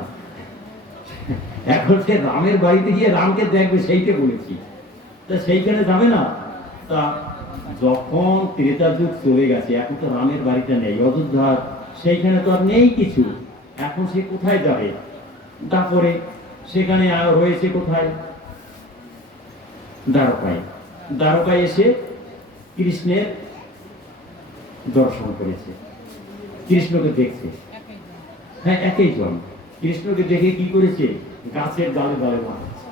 এখন সে রামের বাড়িতে গিয়ে রামকে দেখবে, সেইটা বলেছি। তা সেইখানে যাবে না। তা যখন ত্রেতা যুগ চলে গেছে, এখন তো রামের বাড়িটা নেই, অযোধ্যার সেইখানে তো আর নেই কিছু। এখন সে কোথায় যাবে? তারপরে সেখানে রয়েছে কোথায়? দ্বারকায় এসে কৃষ্ণের দর্শন করেছে, কৃষ্ণকে দেখছে। হ্যাঁ, একই জন কৃষ্ণকে দেখে কি করেছে? গাছের ডালে ডালে মারাচ্ছে।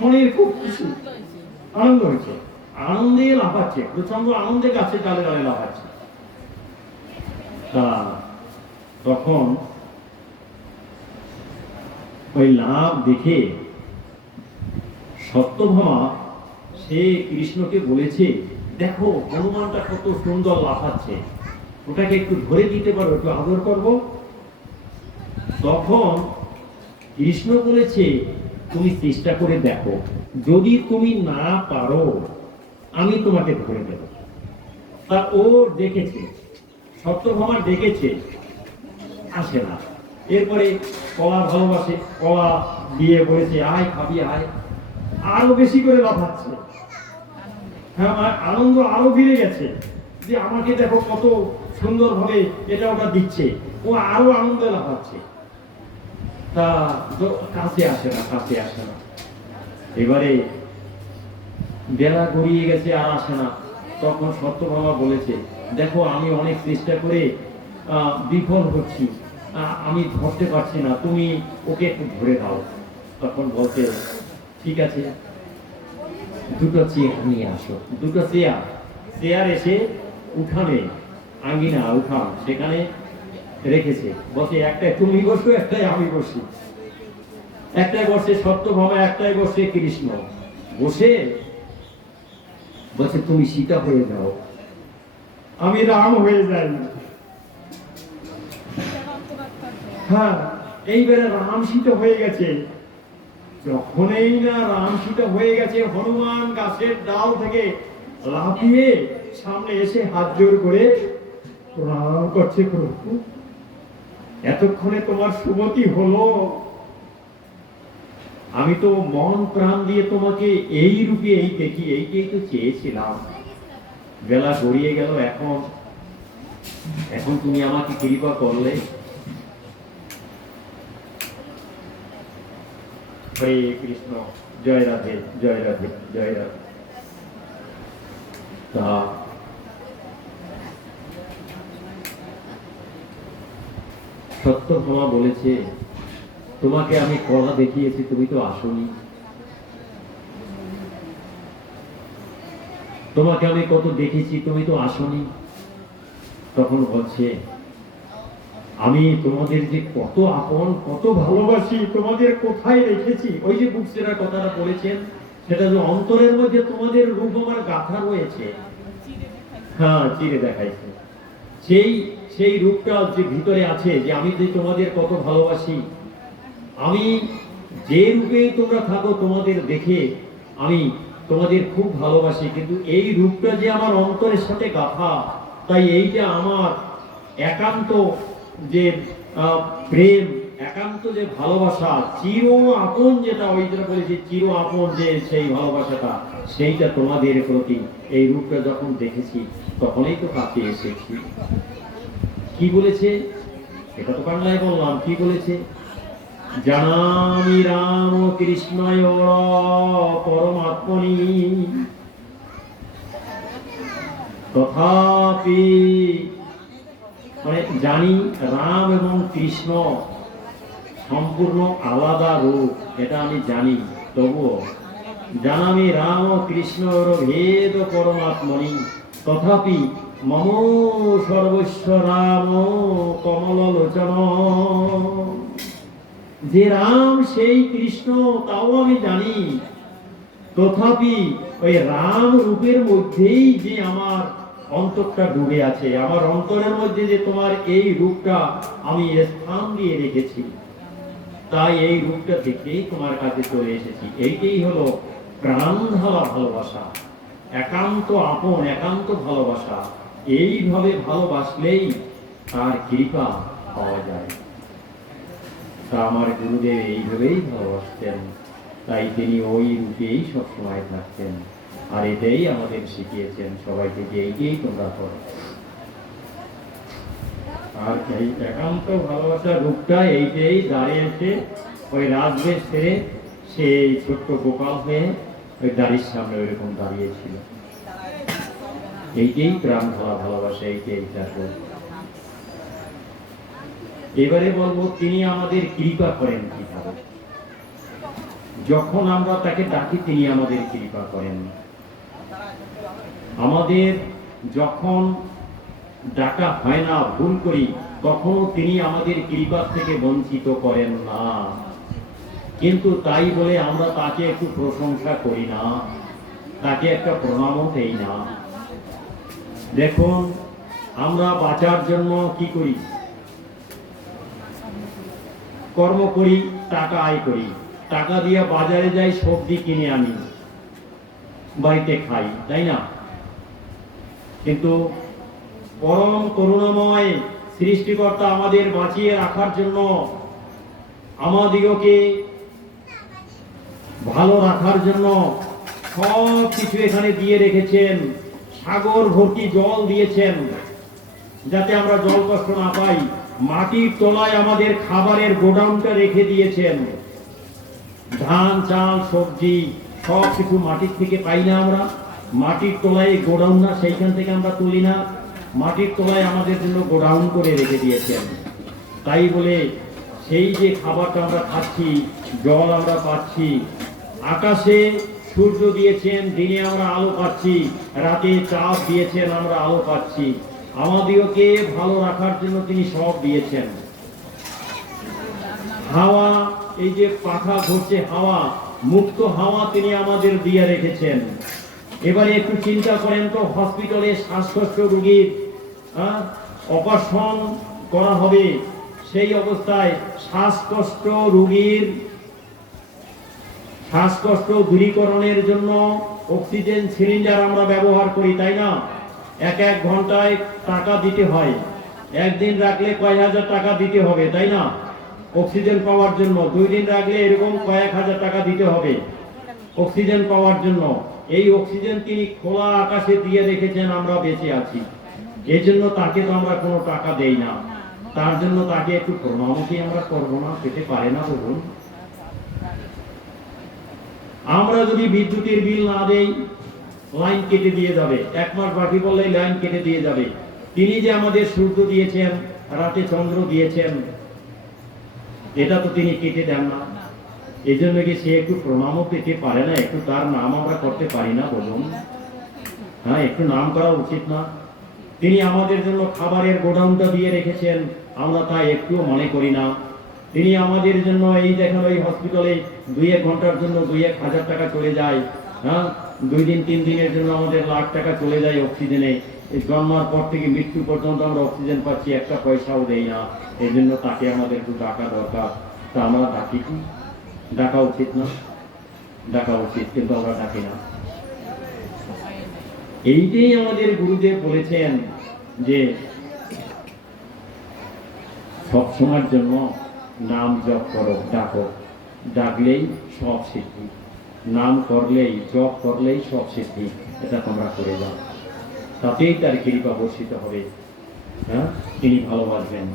মনের খুব খুশি, আনন্দ হয়েছে, আনন্দে লাফাচ্ছে, প্রচন্ড আনন্দে গাছের ডালে ডালে লাফাচ্ছে। তা তখন ওই লাভ দেখে সত্যভামা সে কৃষ্ণকে বলেছে, দেখো হনুমানটা কত সুন্দর লাফাচ্ছে, ওটাকে একটু ধরে দিতে পারো, একটু আদর করবো। তখন কৃষ্ণ বলেছে, তুমি চেষ্টা করে দেখো, যদি তুমি না পারো আমি তোমাকে ধরে দেব। তা ও দেখেছে, সত্যভামা দেখেছে, আসে না। এরপরে কলা ভালোবাসে, কলা দিয়ে বলেছে, আয় খাবি আয়, আরো বেশি করে লাফাচ্ছে। হ্যাঁ, আনন্দ আরো বেড়ে গেছে যে আমাকে দেখো কত সুন্দর ভাবে এটা ওটা দিচ্ছে, ও আরো আনন্দে লাফাচ্ছে। তা কাছে আসে না। এবারে বেলা গড়িয়ে গেছে, আর আসে না। তখন সত্যভামা বলেছে, দেখো আমি অনেক চেষ্টা করে বিফল হচ্ছি, আমি ধরতে পারছি না, তুমি ওকে একটু ধরে দাও। তখন বলছে, ঠিক আছে, দুটো চেয়ার নিয়ে আসো। দুটো চেয়ার এসে উঠানে, আঙ্গিনা উঠান, সেখানে রেখেছে। বসে, একটা তুমি বসো, একটাই আমি বসি। একটাই বসে সত্যভামা, একটাই বসে কৃষ্ণ। বসে বলছে তুমি সীতা হয়ে যাও, আমি রাম হয়ে যাই। হ্যাঁ, এইবারে রাম সীতা হয়ে গেছে। যখনই না রাম সীতা হয়ে গেছে, হনুমান গাছের ডাল থেকে লাফিয়ে সামনে এসে হাত জোর করে প্রণাম করছে, প্রভু এতক্ষণে তোমার সুমতি হলো। আমি তো মন প্রাণ দিয়ে তোমাকে এই রূপে এই দেখি, এইটাই তো চেয়েছিলাম। বেলা গড়িয়ে গেল, এখন তুমি আমাকে কৃপা করলে। হরে কৃষ্ণ, জয় রাধে, জয় রাধে, জয় রাধে। তা সত্যভামা বলেছে, তোমাকে আমি কলা দেখিয়েছি, তুমি তো আসোনি। তোমাকে আমি কত দেখেছি, তুমি তো আসোনি। তখন বলছে, আমি তোমাদের যে কত আপন, কত ভালোবাসি, তোমাদের কোথায় রেখেছি। ওই যে বুকসেরা কথাটা বলেছেন, সেটা যে অন্তরের মধ্যে তোমাদের রূপ আমার গাথা রয়েছে। হ্যাঁ, চিরে দেখাইছে। সেই রূপটা যে ভিতরে আছে, যে আমি যে তোমাদের কত ভালোবাসি। আমি যে রূপে তোমরা থাকো, তোমাদের দেখে আমি তোমাদের খুব ভালোবাসি, কিন্তু এই রূপটা যে আমার অন্তরের সাথে গাথা, তাই এইটা আমার একান্ত যে প্রেম, একান্ত যে ভালোবাসা, চির আপন, যেটা ওই যেটা বলেছি চির আপন, যে সেই ভালোবাসাটা, সেইটা তোমাদের প্রতি এই রূপটা যখন দেখেছি, তখনই তো কাছে এসেছি। কি বলেছে? এটা তো বাংলায় বললাম। কি বলেছে? জানামি রাম কৃষ্ণয় পরমাত্মনি তথাপি, মানে জানি রাম এবং কৃষ্ণ সম্পূর্ণ আলাদা রূপ, এটা আমি জানি। তবুও জানামি রাম কৃষ্ণর ভেদ পরমাত্মনি তথাপি মম সর্বস্ব রাম কমললোচন। যে রাম সেই কৃষ্ণ, তাও আমি জানি। তথাপি ওই রাম রূপের মধ্যেই যে আমার অন্তরটা ডুবে আছে, আমার অন্তরের মধ্যে যে তোমার এই রূপটা আমি স্থান দিয়ে রেখেছি, তাই এই রূপটা দেখেই তোমার কাছে চলে এসেছি। এইটাই হলো প্রাণ ঢালা ভালোবাসা, একান্ত আপন, একান্ত ভালোবাসা। এইভাবে ভালোবাসলেই তার কৃপা পাওয়া যায়। তা আমার গুরুদেব এইভাবেই ভালোবাসতেন, তাই তিনি ওই রূপেই সবসময় থাকতেন। আর এটাই আমাদের শিখিয়েছেন সবাইকে, যে এইটাই তোমরা করো। আর এই একান্ত ভালোবাসার রূপটা এইটাই দাঁড়িয়েছে, ওই রাজবেশ ছেড়ে সেই ছোট্ট গোপাল হয়ে ওই দাড়ির সামনে ওইরকম দাঁড়িয়েছিল। এইটাই প্রাণ ভরা ভালোবাসা, এইটাই ঠাকুর। এবারে বলবো, তিনি আমাদের কৃপা করেন কিভাবে। যখন আমরা তাকে ডাকি, তিনি আমাদের কৃপা করেন। আমাদের যখন ডাকা হয় না, ভুল করি, তখনও তিনি আমাদের কৃপা থেকে বঞ্চিত করেন না। কিন্তু তাই বলে আমরা তাকে একটু প্রশংসা করি না, তাকে একটা প্রণামও দেই না। দেখুন, আমরা বাঁচার জন্য কি করি? কর্ম করি, টাকা আয় করি, টাকা দিয়ে বাজারে যাই, সবজি কিনে আনি, বাড়িতে খাই, তাই না? কিন্তু পরম করুণাময় সৃষ্টিকর্তা আমাদের বাঁচিয়ে রাখার জন্য, আমাদিগকে ভালো রাখার জন্য সব কিছু এখানে দিয়ে রেখেছেন। সাগর ভর্তি জল দিয়েছেন, যাতে আমরা জল কষ্ট না পাই। মাটির তলায় আমাদের খাবারের গোডাউনটা রেখে দিয়েছেন। ধান, চাল, সবজি সব কিছু মাটির থেকে পাই না আমরা? মাটির তলায় গোডাউন না, সেইখান থেকে আমরা তুলি না? মাটির তলায় আমাদের জন্য গোডাউন করে রেখে দিয়েছেন। তাই বলে সেই যে খাবারটা আমরা খাচ্ছি, জল আমরা পাচ্ছি, আকাশে সূর্য দিয়েছেন, দিনে আমরা আলো পাচ্ছি, রাতে চাঁদ দিয়েছেন, আমরা আলো পাচ্ছি। আমাদেরকে ভালো রাখার জন্য তিনি সব দিয়েছেন। হাওয়া এই যে পাখা ঘুরছে হাওয়া, মুক্ত হাওয়া তিনি আমাদের দিয়ে রেখেছেন। এবারে একটু চিন্তা করেন তো, হসপিটালে শ্বাসকষ্ট রোগীর অপারেশন করা হবে, সেই অবস্থায় শ্বাসকষ্ট রোগীর শ্বাসকষ্ট দূরীকরণের জন্য অক্সিজেন সিলিন্ডার আমরা ব্যবহার করি, তাই না? এক এক ঘন্টায় টাকা দিতে হয়, একদিন রাখলে কয় হাজার টাকা দিতে হবে, তাই না? অক্সিজেন পাওয়ার জন্য 2 দিন রাখলে এরকম কয়েক হাজার টাকা দিতে হবে অক্সিজেন পাওয়ার জন্য। এই অক্সিজেন তিনি খোলা আকাশে দিয়ে রেখেছেন, আমরা বেঁচে আছি। এই জন্য তাকে তো আমরা কোনো টাকা দেই না, তার জন্য তাকে একটু প্রণামও কি আমরা করবো না? পেতে পারে না বলুন? আমরা যদি বিদ্যুতের বিল না দেই, লাইন কেটে দিয়ে যাবে, 1 মাস বাকি বললেই লাইন কেটে দিয়ে যাবে। তিনি যে আমাদের সূর্য দিয়েছেন, রাতে চন্দ্র দিয়েছেন, এটা তো তিনি কেটে দেন না। এই জন্য কি সে একটু প্রণামও পেতে পারে না? একটু তার নাম আমরা করতে পারি না বলুন? হ্যাঁ, একটু নাম করা উচিত না? তিনি আমাদের জন্য খাবারের গোডাউনটা দিয়ে রেখেছেন, আমরা তা একটুও মনে করি না। তিনি আমাদের জন্য এই দেখেন, ওই হসপিটালে 2-1 ঘন্টার জন্য 2-1 হাজার টাকা চলে যায়, হ্যাঁ, 2 দিন 3 দিনের জন্য আমাদের লাখ টাকা চলে যায় অক্সিজেনে। এই জন্মার পর থেকে মৃত্যু পর্যন্ত আমরা অক্সিজেন পাচ্ছি, একটা পয়সাও দেই না। এই জন্য তাকে আমাদের একটু ডাকা দরকার। তা আমরা ডাকি কি? ডাকা উচিত না? ডাকা উচিত, কিন্তু আমরা ডাকি না। এইটাই আমাদের গুরুদেব বলেছেন যে সবসময়ের জন্য নাম জপ করো, ডাকো, ডাকলেই সব সিদ্ধি, নাম করলেই, জপ করলেই সব সিদ্ধি। এটা তোমরা করে যাও, তাতেই তার কৃপা বর্ষিত হবে। হ্যাঁ, তিনি ভালোবাসবেন।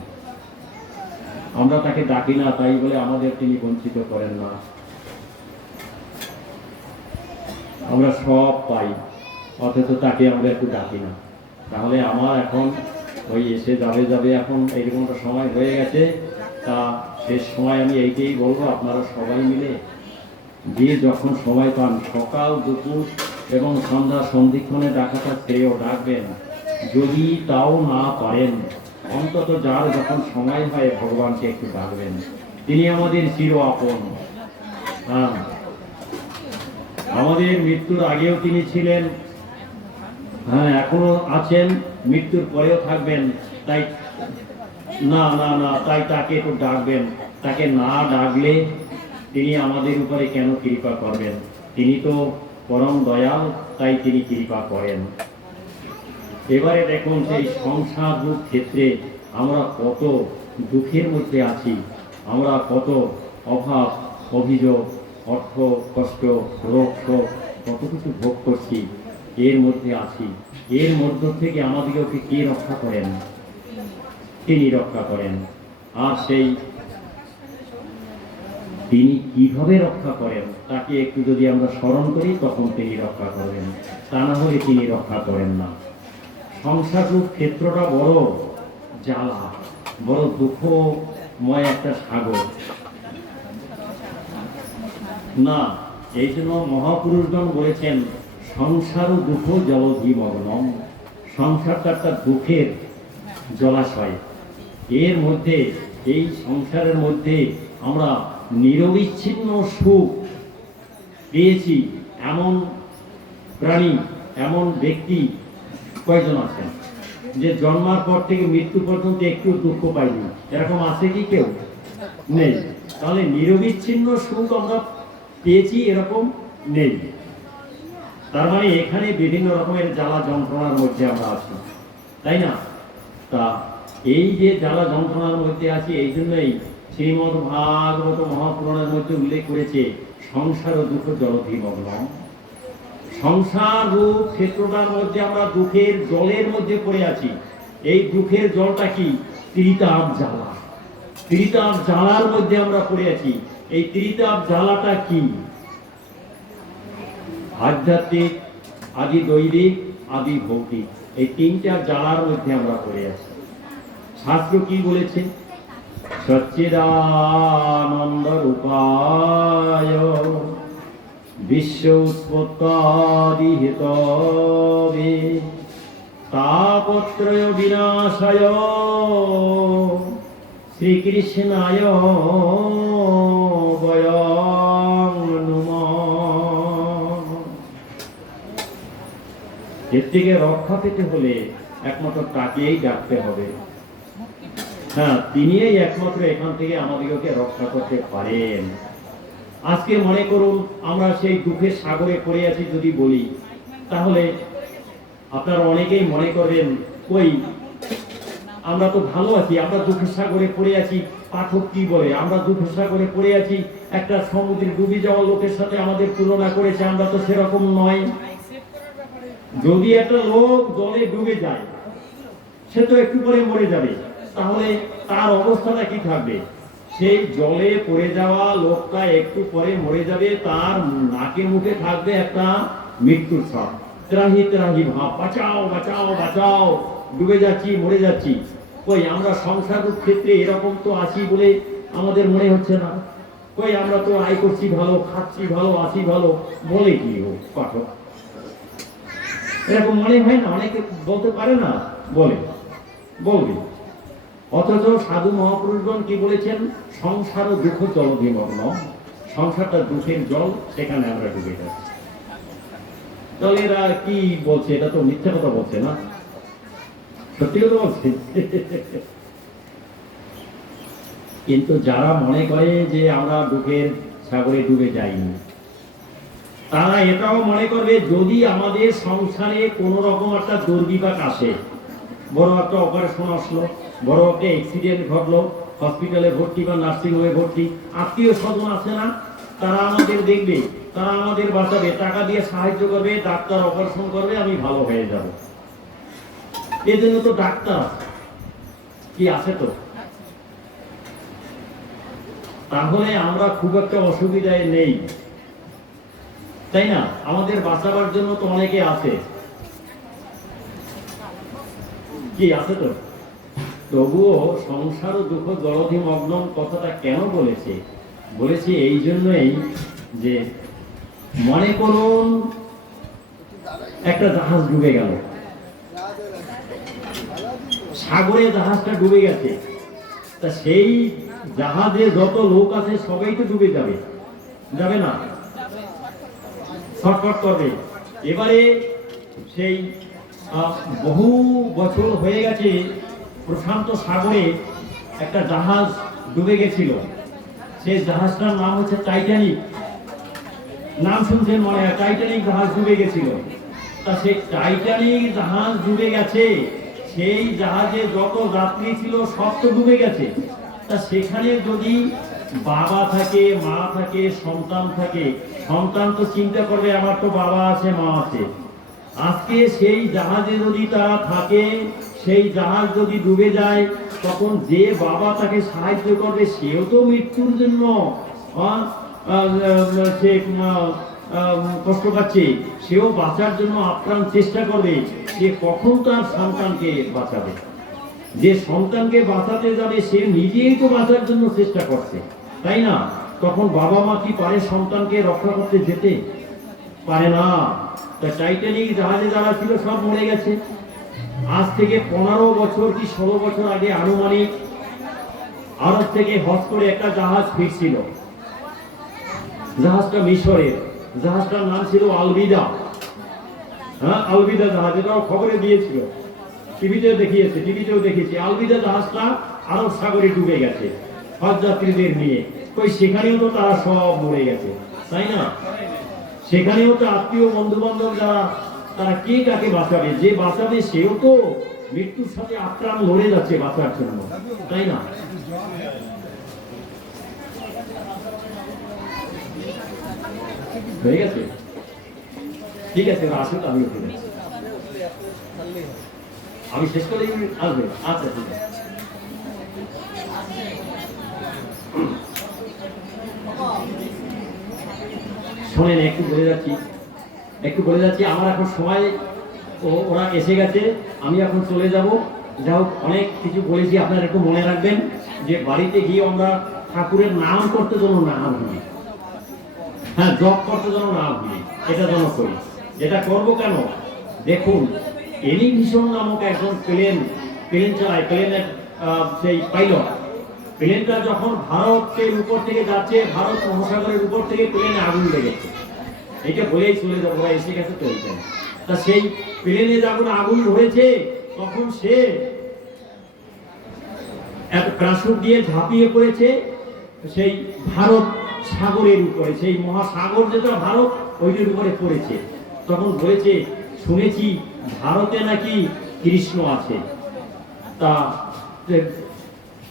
আমরা তাকে ডাকি না, তাই বলে আমাদের তিনি বঞ্চিত করেন না। আমরা সব পাই, অথচ তাকে আমরা একটু ডাকি না। তাহলে আমার এখন ওই এসে যাবে এখন এইরকমটা সময় হয়ে গেছে। তা শেষ সময় আমি এইটাই বলবো, আপনারা সবাই মিলে যে যখন সময় পান, সকাল দুপুর এবং সন্ধ্যা সন্ধিক্ষণে ডাকাটা সেও ডাকবেন। যদি তাও না পারেন, অন্তত যার যখন সময় হয় ভগবানকে একটু ডাকবেন। তিনি আমাদের চির আপন। হ্যাঁ, আমাদের মৃত্যুর আগেও তিনি ছিলেন, হ্যাঁ, এখনো আছেন, মৃত্যুর পরেও থাকবেন। তাই না না না তাই তাকে একটু ডাকবেন। তাকে না ডাকলে তিনি আমাদের উপরে কেন কৃপা করবেন? তিনি তো পরম দয়াল, তাই তিনি কৃপা করেন। এবারে দেখুন, সেই সংসার রূপ ক্ষেত্রে আমরা কত দুঃখের মধ্যে আছি, আমরা কত অভাব, অভিযোগ, অর্থ কষ্ট, রোগ শোক, কত কিছু ভোগ করছি, এর মধ্যে আছি। এর মধ্য থেকে আমাদেরকে কে রক্ষা করেন? তিনি রক্ষা করেন। আর সেই তিনি কিভাবে রক্ষা করেন, তাকে একটু যদি আমরা স্মরণ করি, তখন তিনি রক্ষা করবেন। তা না হলে তিনি রক্ষা করেন না। সংসার রূপ ক্ষেত্রটা বড় জ্বালা, বড় দুঃখময় একটা সাগর না। এই জন্য মহাপুরুষগণ বলেছেন, সংসার দুঃখ জলধি মগ্নম। সংসারটা একটা দুঃখের জলাশয়। এর মধ্যে, এই সংসারের মধ্যে আমরা নিরবিচ্ছিন্ন সুখ পেয়েছি এমন প্রাণী, এমন ব্যক্তি কয়জন আছেন যে জন্মার পর থেকে মৃত্যু পর্যন্ত একটু দুঃখ পাইনি? এরকম আছে কি কেউ? নেই। তাহলে নিরবিচ্ছিন্ন সুখ আমরা পেয়েছি এরকম নেই। তার মানে এখানে বিভিন্ন রকমের জ্বালা যন্ত্রণার মধ্যে আমরা আছি, তাই না? তা এই যে জ্বালা যন্ত্রণার মধ্যে আছি, এই জন্যই শ্রীমদ্ ভাগবত মহাপুরাণের মধ্যে উল্লেখ করেছে, সংসার ও দুঃখ জলধি মগ্নম। সংসার রূপ ক্ষেত্রটার মধ্যে আমরা দুঃখের জলের মধ্যে পড়ে আছি। এই দুঃখের জলটা কি? ত্রিতাপ জ্বালা। ত্রিতাপ জ্বালার মধ্যে আমরা পড়ে আছি। এই ত্রিতাপ জ্বালাটা কি? আধ্যাত্মিক, আদি দৈবিক, আদি ভৌতিক, এই 3টা জ্বালার মধ্যে আমরা পড়ে আছি। শাস্ত্র কি বলেছে? সচ্চিদানন্দ রূপায় বিশ্ব উৎপত্তাদি হেতবে তাপত্রয় বিনাশায় শ্রীকৃষ্ণায় ভয়ং নুমঃ। এর থেকে রক্ষা পেতে হলে একমাত্র তাকেই ডাকতে হবে। হ্যাঁ, তিনিই একমাত্র এখান থেকে আমাদেরকে রক্ষা করতে পারেন। আজকে মনে করুন আমরা সেই দুঃখের সাগরে পড়ে আছি যদি বলি, তাহলে আপনারা অনেকেই মনে করবেন কই আমরা তো ভালো আছি, আমরা দুঃখের সাগরে পড়ে আছি। পাঠক কি বলে, আমরা দুঃখের সাগরে পড়ে আছি, একটা সমুদ্রে ডুবে যাওয়া লোকের সাথে আমাদের তুলনা করেছে, আমরা তো সেরকম নয়। যদি একটা লোক জলে ডুবে যায়, সে তো একটু পরে মরে যাবে, তাহলে তার অবস্থাটা কি থাকবে? সেই জলে পড়ে যাওয়া লোকটা একটু পরে মরে যাবে, তার নাকে মুখে থাকবে একটা মৃত্যুর ছাপ, ত্রাহি ত্রাহি ভাব, বাঁচাও বাঁচাও বাঁচাও, ডুবে যাচ্ছি, মরে যাচ্ছি। কই আমরা সংসারের ক্ষেত্রে এরকম তো আছি বলে আমাদের মনে হচ্ছে না? কই আমরা তো আয় করছি ভালো, খাচ্ছি ভালো, আছি ভালো, বলে কি হোক পাঠক? এরকম মনে হয় না? অনেকে বলতে পারে না, বলবে। অথচ সাধু মহাপুরুষগণ কি বলেছেন? সংসার ও দুঃখ জলধিমগ্ন, সংসারটা দুঃখের জল, সেখানে আমরা ডুবে যাচ্ছি। তাহলে এরা কি বলছে? এটা তো মিথ্যা কথা বলছে না, সত্যি কথা বলছে। কিন্তু যারা মনে করে যে আমরা দুঃখের সাগরে ডুবে যাইনি, তারা এটাও মনে করবে যদি আমাদের সংসারে কোনো রকম একটা দুর্বিপাক আসে, বড় একটা অপারেশন আসলো, বড় একটা অ্যাক্সিডেন্ট ঘটলো, হসপিটালে ভর্তি বা নার্সিং হোমে ভর্তি, আত্মীয় স্বজন আছে না, তারা আমাদের দেখবে, তারা আমাদের বাঁচাবে, টাকা দিয়ে সাহায্য করবে, ডাক্তার অপারেশন করবে, আমি ভালো হয়ে যাব। এই জন্য তো ডাক্তার কি আছে তো। তাহলে আমরা খুব একটা অসুবিধায় নেই, তাই না? আমাদের বাঁচাবার জন্য তো অনেকে আছে, কি আছে তো। তবুও সংসার ও দুঃখ জলধিমগ্ন কথাটা কেন বলেছি এই জন্যই যে মনে করুন একটা জাহাজ ডুবে গেল, সাগরে জাহাজটা ডুবে গেছে, তা সেই জাহাজে যত লোক আছে সবাই তো ডুবে যাবে না? ছটফট করবে। এবারে সেই বহু বছর হয়ে গেছে, প্রশান্ত সাগরে একটা জাহাজ ডুবে গেছিল, সেই জাহাজটার নাম হচ্ছে টাইটানিক। নাম শুনছেন মনে হয়? টাইটানিক জাহাজ ডুবে গেছিল। তা সেই টাইটানিক জাহাজ ডুবে গেছে, সেই জাহাজে যত যাত্রী ছিল সব তো ডুবে গেছে। তা সেখানে যদি বাবা থাকে, মা থাকে, সন্তান থাকে, সন্তান তো চিন্তা করবে আমার তো বাবা আছে, মা আছে। আজকে সেই জাহাজে যদি তারা থাকে, সেই জাহাজ যদি ডুবে যায়, তখন যে বাবা তাকে সাহায্য করবে সেও তো মৃত্যুর জন্য সে কষ্ট পাচ্ছে, সেও বাঁচার জন্য আপ্রাণ চেষ্টা করবে। সে কখন তার সন্তানকে বাঁচাবে? যে সন্তানকে বাঁচাতে যাবে সে নিজেই তো বাঁচার জন্য চেষ্টা করছে, তাই না? তখন বাবা মা কি পারে সন্তানকে রক্ষা করতে যেতে? পারে না। তা টাইটানিক জাহাজে যারা ছিল সব মরে গেছে। আজ থেকে 15 বছর কি 16 বছর আগে আনুমানিক আরব থেকে হজ করে একটা জাহাজ ফিরছিল। জাহাজটা মিশরের, জাহাজটার নাম ছিল আলবিদা। হ্যাঁ, আলবিদা জাহাজ, এটাও খবরে দিয়েছিল, টিভিতেও দেখিয়েছি। আলবিদা জাহাজটা আরব সাগরে ডুবে গেছে হজ যাত্রীদের নিয়ে। কই সেখানেও তো তারা সব মরে গেছে, তাই না? সেখানেও তো আত্মীয় বন্ধু বান্ধব যারা, তারা কে কাকে বাঁচাবে? যে বাঁচাবে সেও তো মৃত্যুর সাথে আক্রান্ত লড়ে যাচ্ছে বাঁচার জন্য, তাই না? হয়ে গেছে, ঠিক আছে, আসুন আমি উঠে যাচ্ছি। আমি শেষ করে আসবে? আচ্ছা, ঠিক আছে। শোনেন, একটু বলে যাচ্ছি আমার এখন সময়, ওরা এসে গেছে, আমি এখন চলে যাব। যাই হোক, অনেক কিছু বলেছি, আপনারা একটু মনে রাখবেন যে বাড়িতে গিয়ে আমরা ঠাকুরের নাম করতে যেন না ভুলি। হ্যাঁ, জপ করতে যেন না ভুলি, এটা যেন করি। এটা করবো কেন? দেখুন, এনি ভিশন নামক একজন প্লেন চালায়, প্লেনের সেই পাইলট, প্লেনটা যখন ভারতের উপর থেকে যাচ্ছে, ভারত মহাসাগরের উপর থেকে প্লেনে আগুন লেগেছে, এটা বলেই চলে যাবো, ওরা এসে গেছে তো এইখানে। তা সেই প্লেনে যখন আগুন ধরেছে তখন সে এক প্রাসুর দিয়ে ঝাঁপিয়ে পড়েছে সেই ভারত সাগরের উপরে, সেই মহাসাগর যেটা ভারত ওইটার উপরে পড়েছে। তখন বলেছে, শুনেছি ভারতে নাকি কৃষ্ণ আছে, তা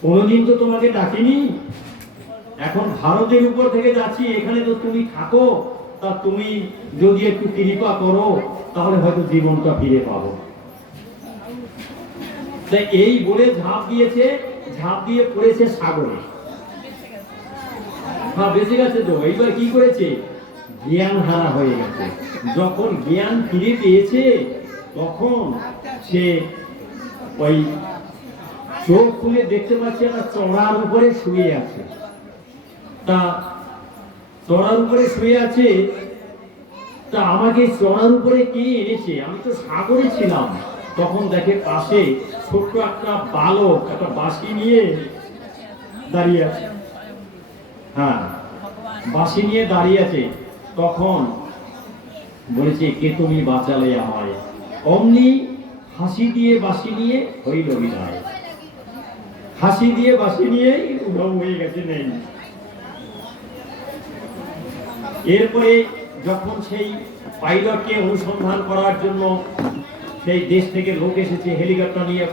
কোনোদিন তো তোমাকে ডাকিনি, এখন ভারতের উপর থেকে যাচ্ছি, এখানে তো তুমি থাকো, তা তুমি যদি একটু কৃপা করো তাহলে হয়তো জীবনটা ফিরে পাবো। তাই এই বলে ঝাঁপ দিয়েছে, ঝাঁপ দিয়ে পড়েছে সাগরে। হ্যাঁ, বেঁচে গেছে তো। এইবার কি করেছে, জ্ঞান হারা হয়ে গেছে। যখন জ্ঞান ফিরে পেয়েছে তখন সে ওই চোখ খুলে দেখতে পাচ্ছে একটা চড়ার উপরে শুয়ে আছে। তা চড়ার উপরে শুয়ে আছে, তা আমাকে চড়ার উপরে কে এনেছে, আমি তো সাগরে ছিলাম। তখন দেখে পাশে ছোট্ট একটা বালক একটা বাঁশি নিয়ে দাঁড়িয়ে আছে। হ্যাঁ, বাঁশি নিয়ে দাঁড়িয়ে আছে। তখন বলেছে, কে তুমি বাঁচালে আমায়। অমনি হাসি দিয়ে বাঁশি নিয়ে হইল বিদায়। হাসি দিয়ে বাঁশি নিয়ে উধাও হয়ে গেছে, নেই। এরপরে যখন সেই পাইলটকে অনুসন্ধান করার জন্য সেই দেশ থেকে লোক এসেছে হেলিকপ্টার নিয়ে,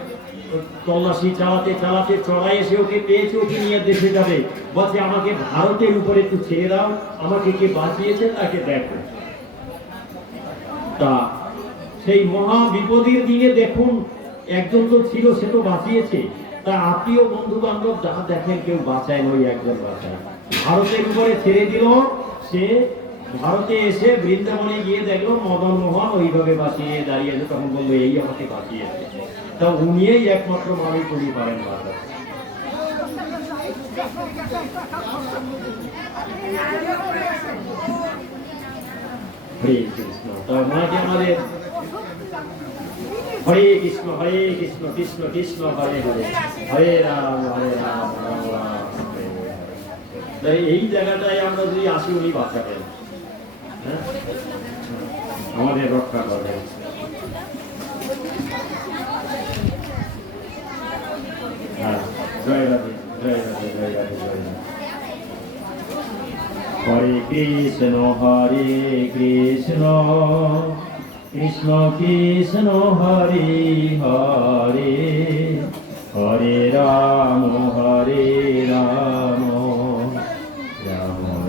তল্লাশি চালাতে চালাতে চড়াই এসে ওকে পেয়েছে, ওকে নিয়ে দেশে যাবে। বলছে, আমাকে ভারতের উপরে একটু ছেড়ে দাও, আমাকে কে বাঁচিয়েছে তাকে দেখো। তা সেই মহা বিপদের দিনে দেখুন, একজন তো ছিল, সে তো বাঁচিয়েছে। তা আত্মীয় বন্ধু বান্ধব যা দেখেন কেউ বাঁচায় নয়, একজন বাঁচায়। ভারতের উপরে ছেড়ে দিল, সে ভারতে এসে বৃন্দাবনে গিয়ে দেখলো মদন মোহন ওইভাবে বাঁচিয়ে দাঁড়িয়েছে। তখন বললো, এই আমাকে বাঁচিয়েছে। তা উনিই একমাত্র ভাবে করি পারেন বাঁচা। হরে কৃষ্ণ। তা ওনাকে আমাদের হরে কৃষ্ণ কৃষ্ণ কৃষ্ণ হরে হরে, হরে রাম রাম রাম হরে হরে। এই জায়গাটায় আমরা যদি আসি, উনি বাঁচাবেন, হ্যাঁ, আমাদের রক্ষা করবেন। হ্যাঁ, জয় রাধে জয় রাধে জয় রাধে জয় রাধে। হরে কৃষ্ণ কৃষ্ণ কৃষ্ণ হরে হরে, হরে রাম রাম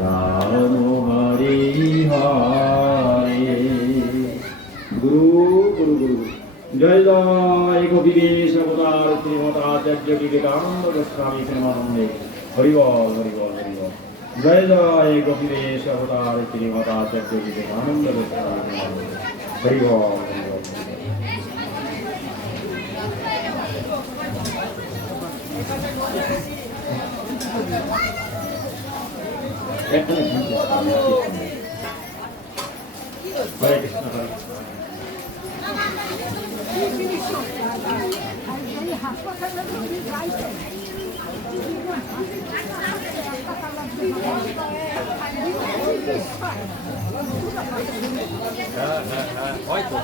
রাম হরে হরে। গুরু গুরু গুরু। জয় জয় গোপীবেশ অবতার শ্রীমতাচার্য বিবেকানন্দ গোস্বামী প্রেমানন্দে। হরি বল হরি বল হরি বল। জয় জয় গোপীবেশ অবতার শ্রীমতাচার্য বিবেকানন্দ গোস্বামী প্রেমানন্দে। হরি বল হরি বল। হরে কৃষ্ণ হরে হয়তো